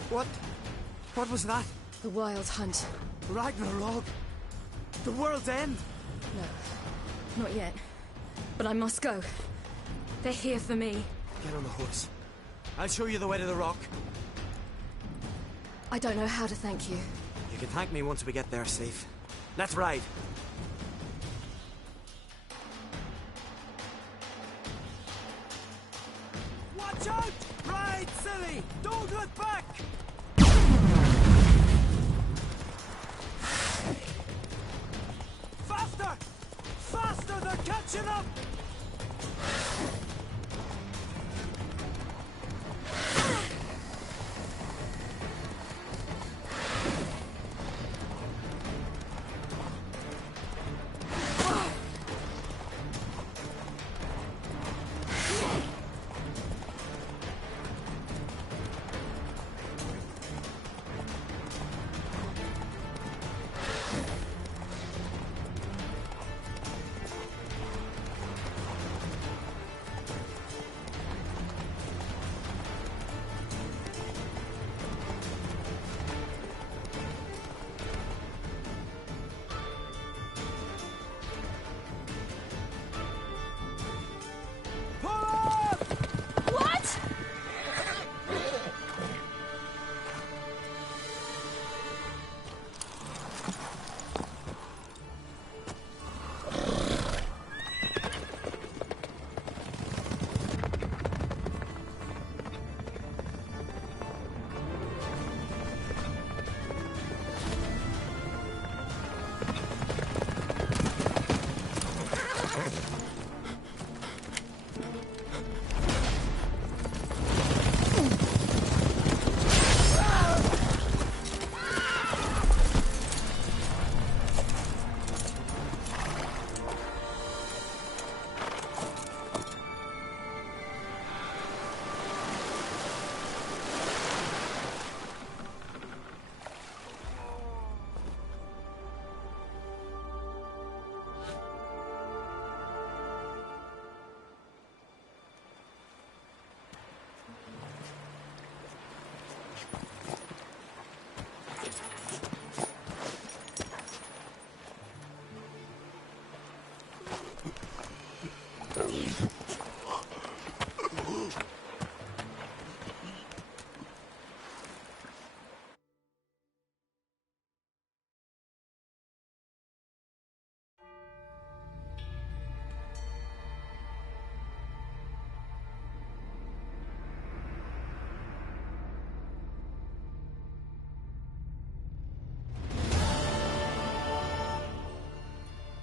What was that? The Wild Hunt. Ragnarok? The world's end? No, not yet. But I must go. They're here for me. Get on the horse. I'll show you the way to the rock. I don't know how to thank you. You can thank me once we get there safe. Let's ride. Watch out! Ride, silly! Don't look back! Faster! Faster! They're catching up!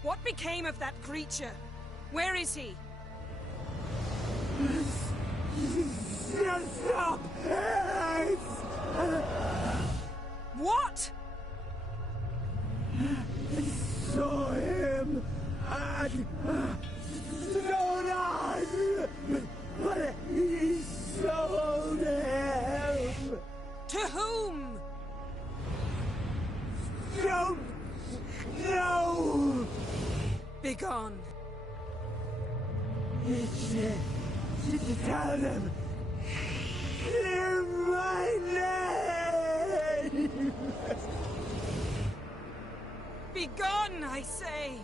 What became of that creature? Where is he? Stop! What? Saw him and Stone but he sold him. To whom? Don't know. Begone. Tell them. Clear my name. Begone, I say.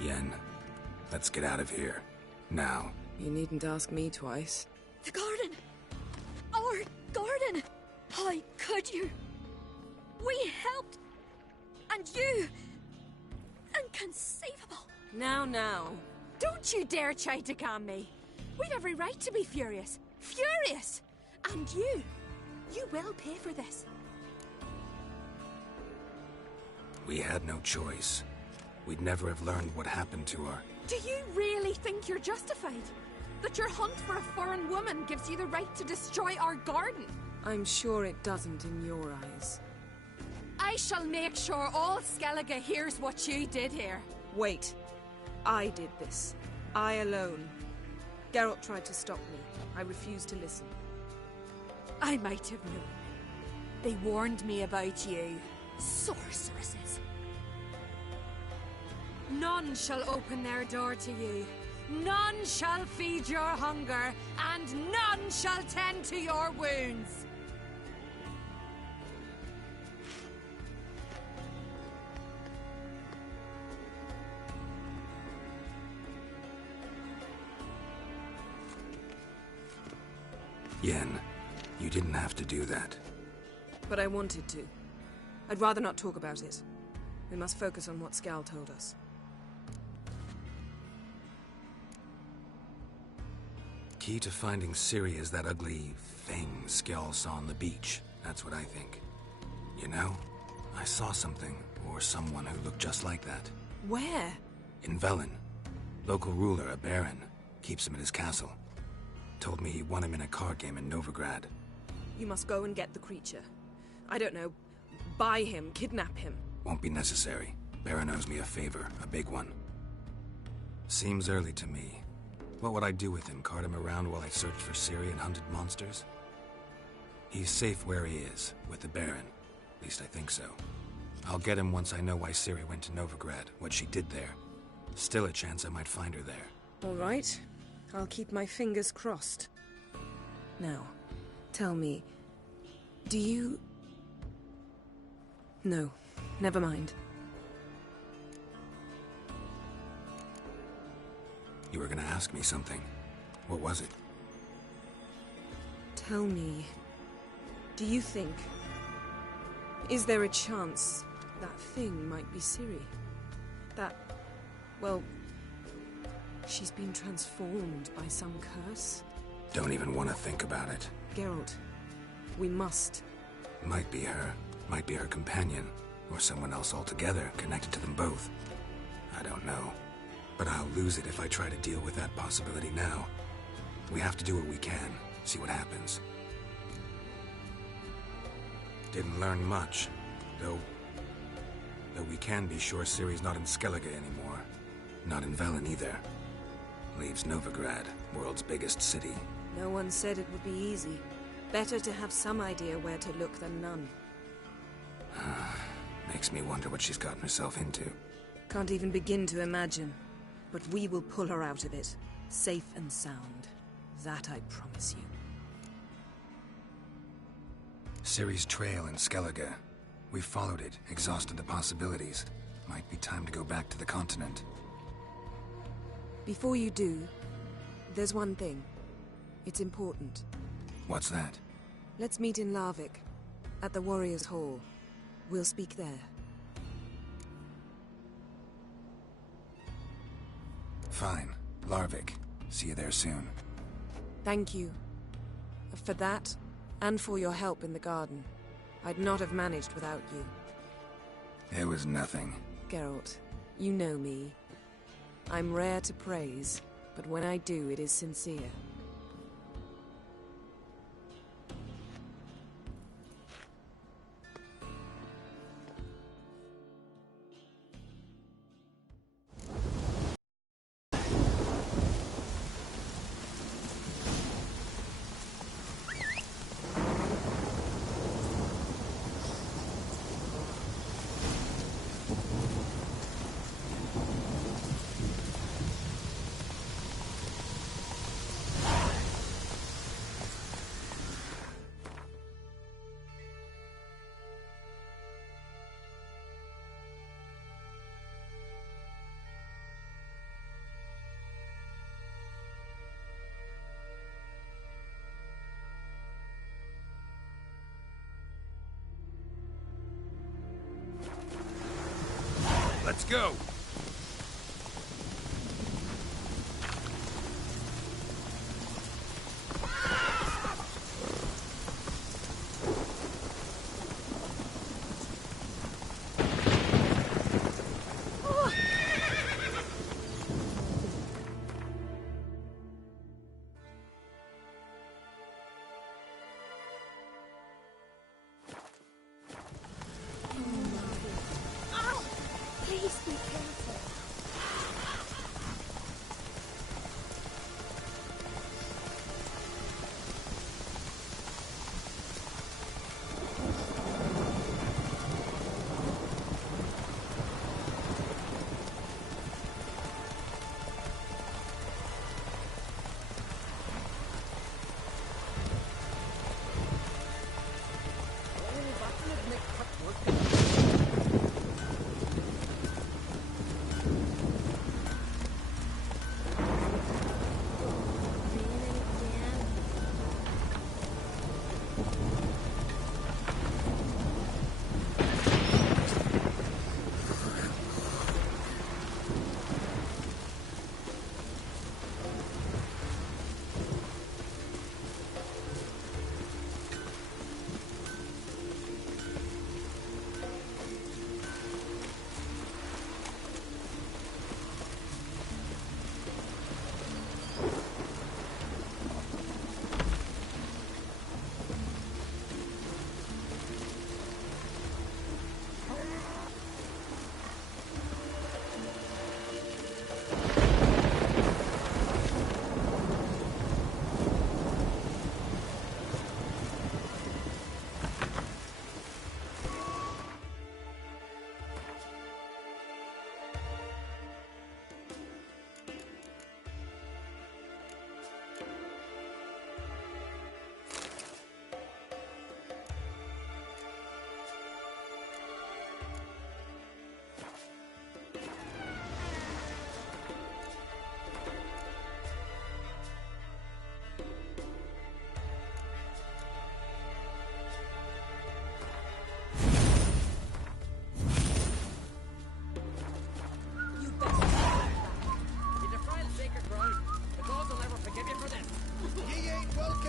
Yen, let's get out of here. Now. You needn't ask me twice. The garden! Our garden! How could you? We helped! And you! Inconceivable! Now. Don't you dare try to calm me! We've every right to be furious! Furious! And you will pay for this. We had no choice. We'd never have learned what happened to her. Do you really think you're justified? That your hunt for a foreign woman gives you the right to destroy our garden? I'm sure it doesn't in your eyes. I shall make sure all Skellige hears what you did here. Wait. I did this. I alone. Geralt tried to stop me. I refused to listen. I might have known. They warned me about you. Sorceresses. None shall open their door to you. None shall feed your hunger, and none shall tend to your wounds. Yen, you didn't have to do that. But I wanted to. I'd rather not talk about it. We must focus on what Skal told us. Key to finding Ciri is that ugly thing Skjall saw on the beach. That's what I think. You know, I saw something, or someone who looked just like that. Where? In Velen. Local ruler, a baron, keeps him at his castle. Told me he won him in a card game in Novigrad. You must go and get the creature. I don't know, buy him, kidnap him. Won't be necessary. Baron owes me a favor, a big one. Seems early to me. What would I do with him? Cart him around while I searched for Ciri and hunted monsters? He's safe where he is, with the Baron. At least I think so. I'll get him once I know why Ciri went to Novigrad, what she did there. Still a chance I might find her there. All right. I'll keep my fingers crossed. Now, tell me, do you... No, never mind. You were gonna ask me something. What was it? Tell me, do you think... Is there a chance that thing might be Ciri? That... well... she's been transformed by some curse? Don't even want to think about it. Geralt, we must. Might be her. Might be her companion. Or someone else altogether, connected to them both. I don't know. But I'll lose it if I try to deal with that possibility now. We have to do what we can, see what happens. Didn't learn much, though we can be sure Ciri's not in Skellige anymore. Not in Velen either. Leaves Novigrad, world's biggest city. No one said it would be easy. Better to have some idea where to look than none. Makes me wonder what she's gotten herself into. Can't even begin to imagine. But we will pull her out of it, safe and sound. That I promise you. Ciri's trail in Skellige. We followed it, exhausted the possibilities. Might be time to go back to the continent. Before you do, there's one thing. It's important. What's that? Let's meet in Larvik, at the Warriors' Hall. We'll speak there. Fine. Larvik. See you there soon. Thank you. For that, and for your help in the garden. I'd not have managed without you. It was nothing. Geralt, you know me. I'm rare to praise, but when I do, it is sincere. Let's go!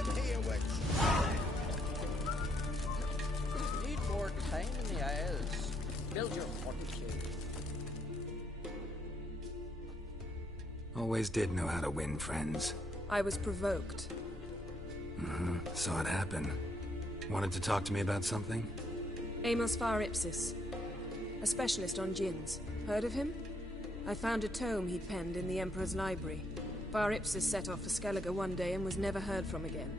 in here, witch. Need more time in the Isles. Build your fortitude. Always did know how to win friends. I was provoked. Saw it happen. Wanted to talk to me about something? Amos Far Ipsis. A specialist on djinns. Heard of him? I found a tome he'd penned in the Emperor's library. Far Ipsis set off for Skellige one day and was never heard from again.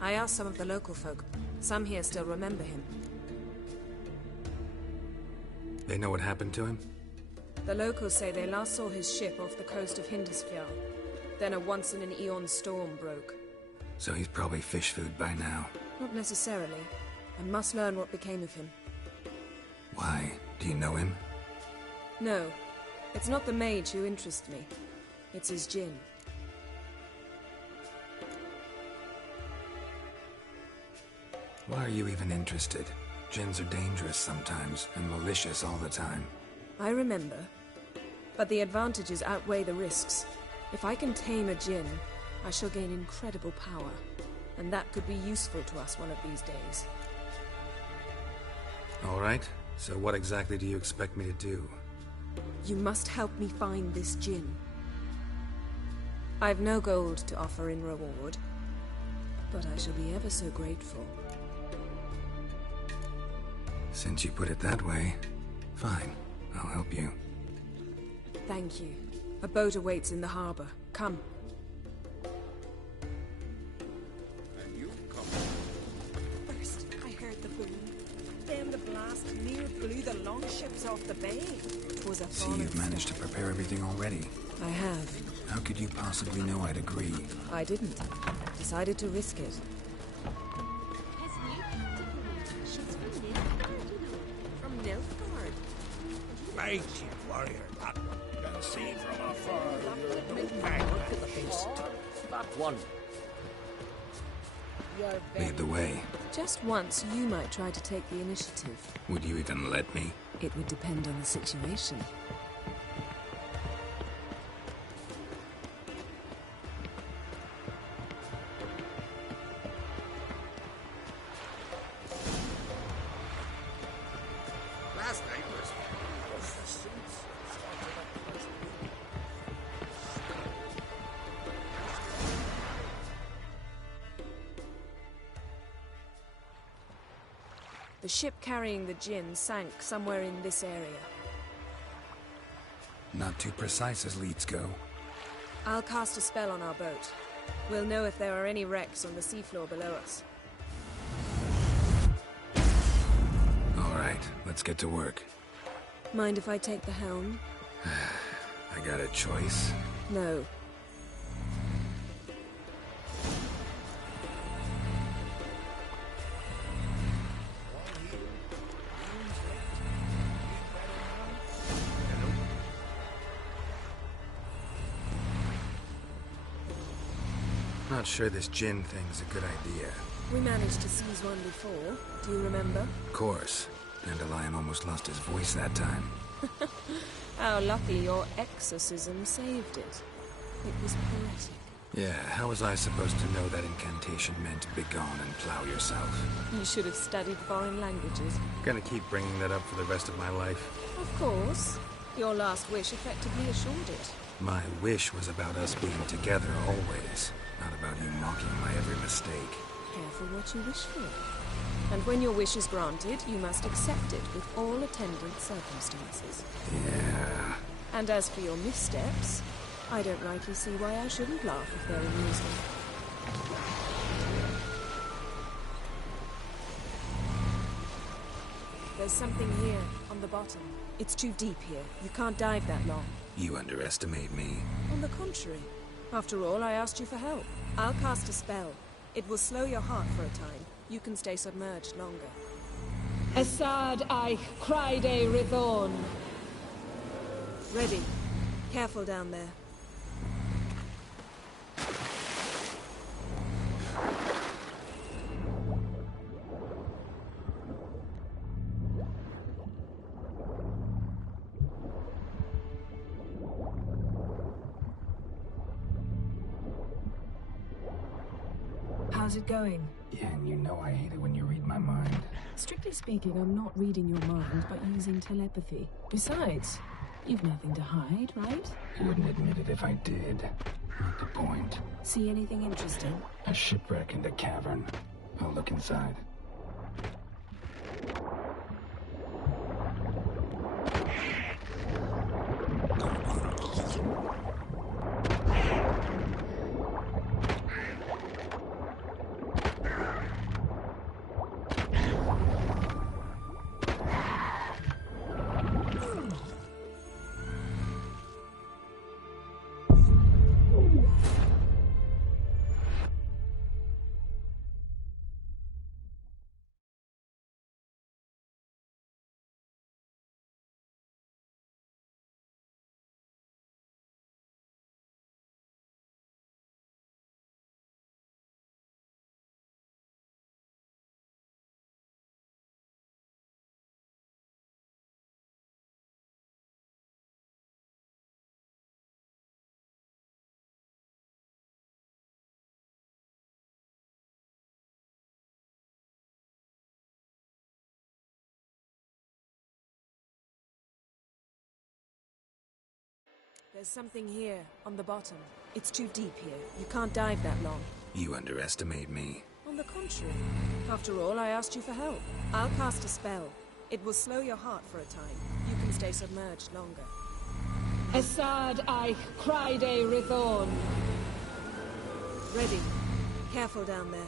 I asked some of the local folk. Some here still remember him. They know what happened to him? The locals say they last saw his ship off the coast of Hindisfjall. Then a once-in-an-eon storm broke. So he's probably fish food by now. Not necessarily. I must learn what became of him. Why? Do you know him? No. It's not the mage who interests me. It's his djinn. Why are you even interested? Djinns are dangerous sometimes, and malicious all the time. I remember. But the advantages outweigh the risks. If I can tame a djinn, I shall gain incredible power. And that could be useful to us one of these days. All right. So what exactly do you expect me to do? You must help me find this djinn. I've no gold to offer in reward, but I shall be ever so grateful. Since you put it that way, fine. I'll help you. Thank you. A boat awaits in the harbor. Come. And you come. First, I heard the boom. Then the blast near blew the longships off the bay. It was a See, you've managed to prepare everything already. I have. How could you possibly know I'd agree? I didn't. Decided to risk it. From Nilfgaard. Mighty warrior, that one. Can see from afar you're no man with haste. That one. Lead the way. Just once, you might try to take the initiative. Would you even let me? It would depend on the situation. Last night was... The ship carrying the djinn sank somewhere in this area. Not too precise as leads go. I'll cast a spell on our boat. We'll know if there are any wrecks on the seafloor below us. All right, let's get to work. Mind if I take the helm? I got a choice. No. Not sure this djinn thing's a good idea. We managed to seize one before. Do you remember? Of course. Dandelion almost lost his voice that time. How lucky your exorcism saved it. It was poetic. Yeah, how was I supposed to know that incantation meant begone and plow yourself? You should have studied foreign languages. Gonna keep bringing that up for the rest of my life. Of course. Your last wish effectively assured it. My wish was about us being together always, not about you mocking my every mistake. Careful what you wish for. And when your wish is granted, you must accept it with all attendant circumstances. Yeah. And as for your missteps, I don't rightly see why I shouldn't laugh if they're amusing. There's something here, on the bottom. It's too deep here. You can't dive that long. You underestimate me. On the contrary. After all, I asked you for help. I'll cast a spell. It will slow your heart for a time. You can stay submerged longer. Assad I cried a Rithorn. Ready. Careful down there. How's it going? Yeah, and you know I hate it when you read my mind. Strictly speaking, I'm not reading your mind, but using telepathy. Besides, you've nothing to hide, right? I wouldn't admit it if I did. Not the point. See anything interesting? A shipwreck in the cavern. I'll look inside. There's something here, on the bottom. It's too deep here. You can't dive that long. You underestimate me. On the contrary. After all, I asked you for help. I'll cast a spell. It will slow your heart for a time. You can stay submerged longer. Assad Eich Cryde Rithon. Ready. Careful down there.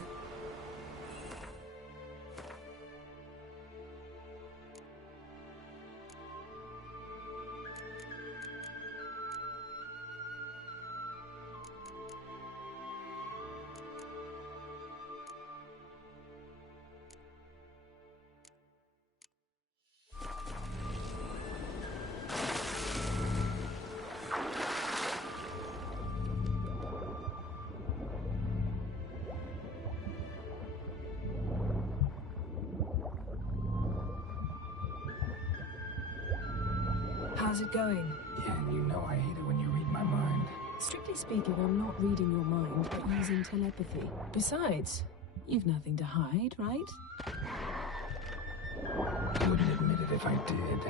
How's it going? Yeah, and you know I hate it when you read my mind. Strictly speaking, I'm not reading your mind, but using telepathy. Besides, you've nothing to hide, right? I wouldn't admit it if I did.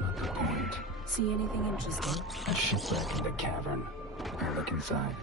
Not the point. See anything interesting? A shipwreck in the cavern. I'll look inside.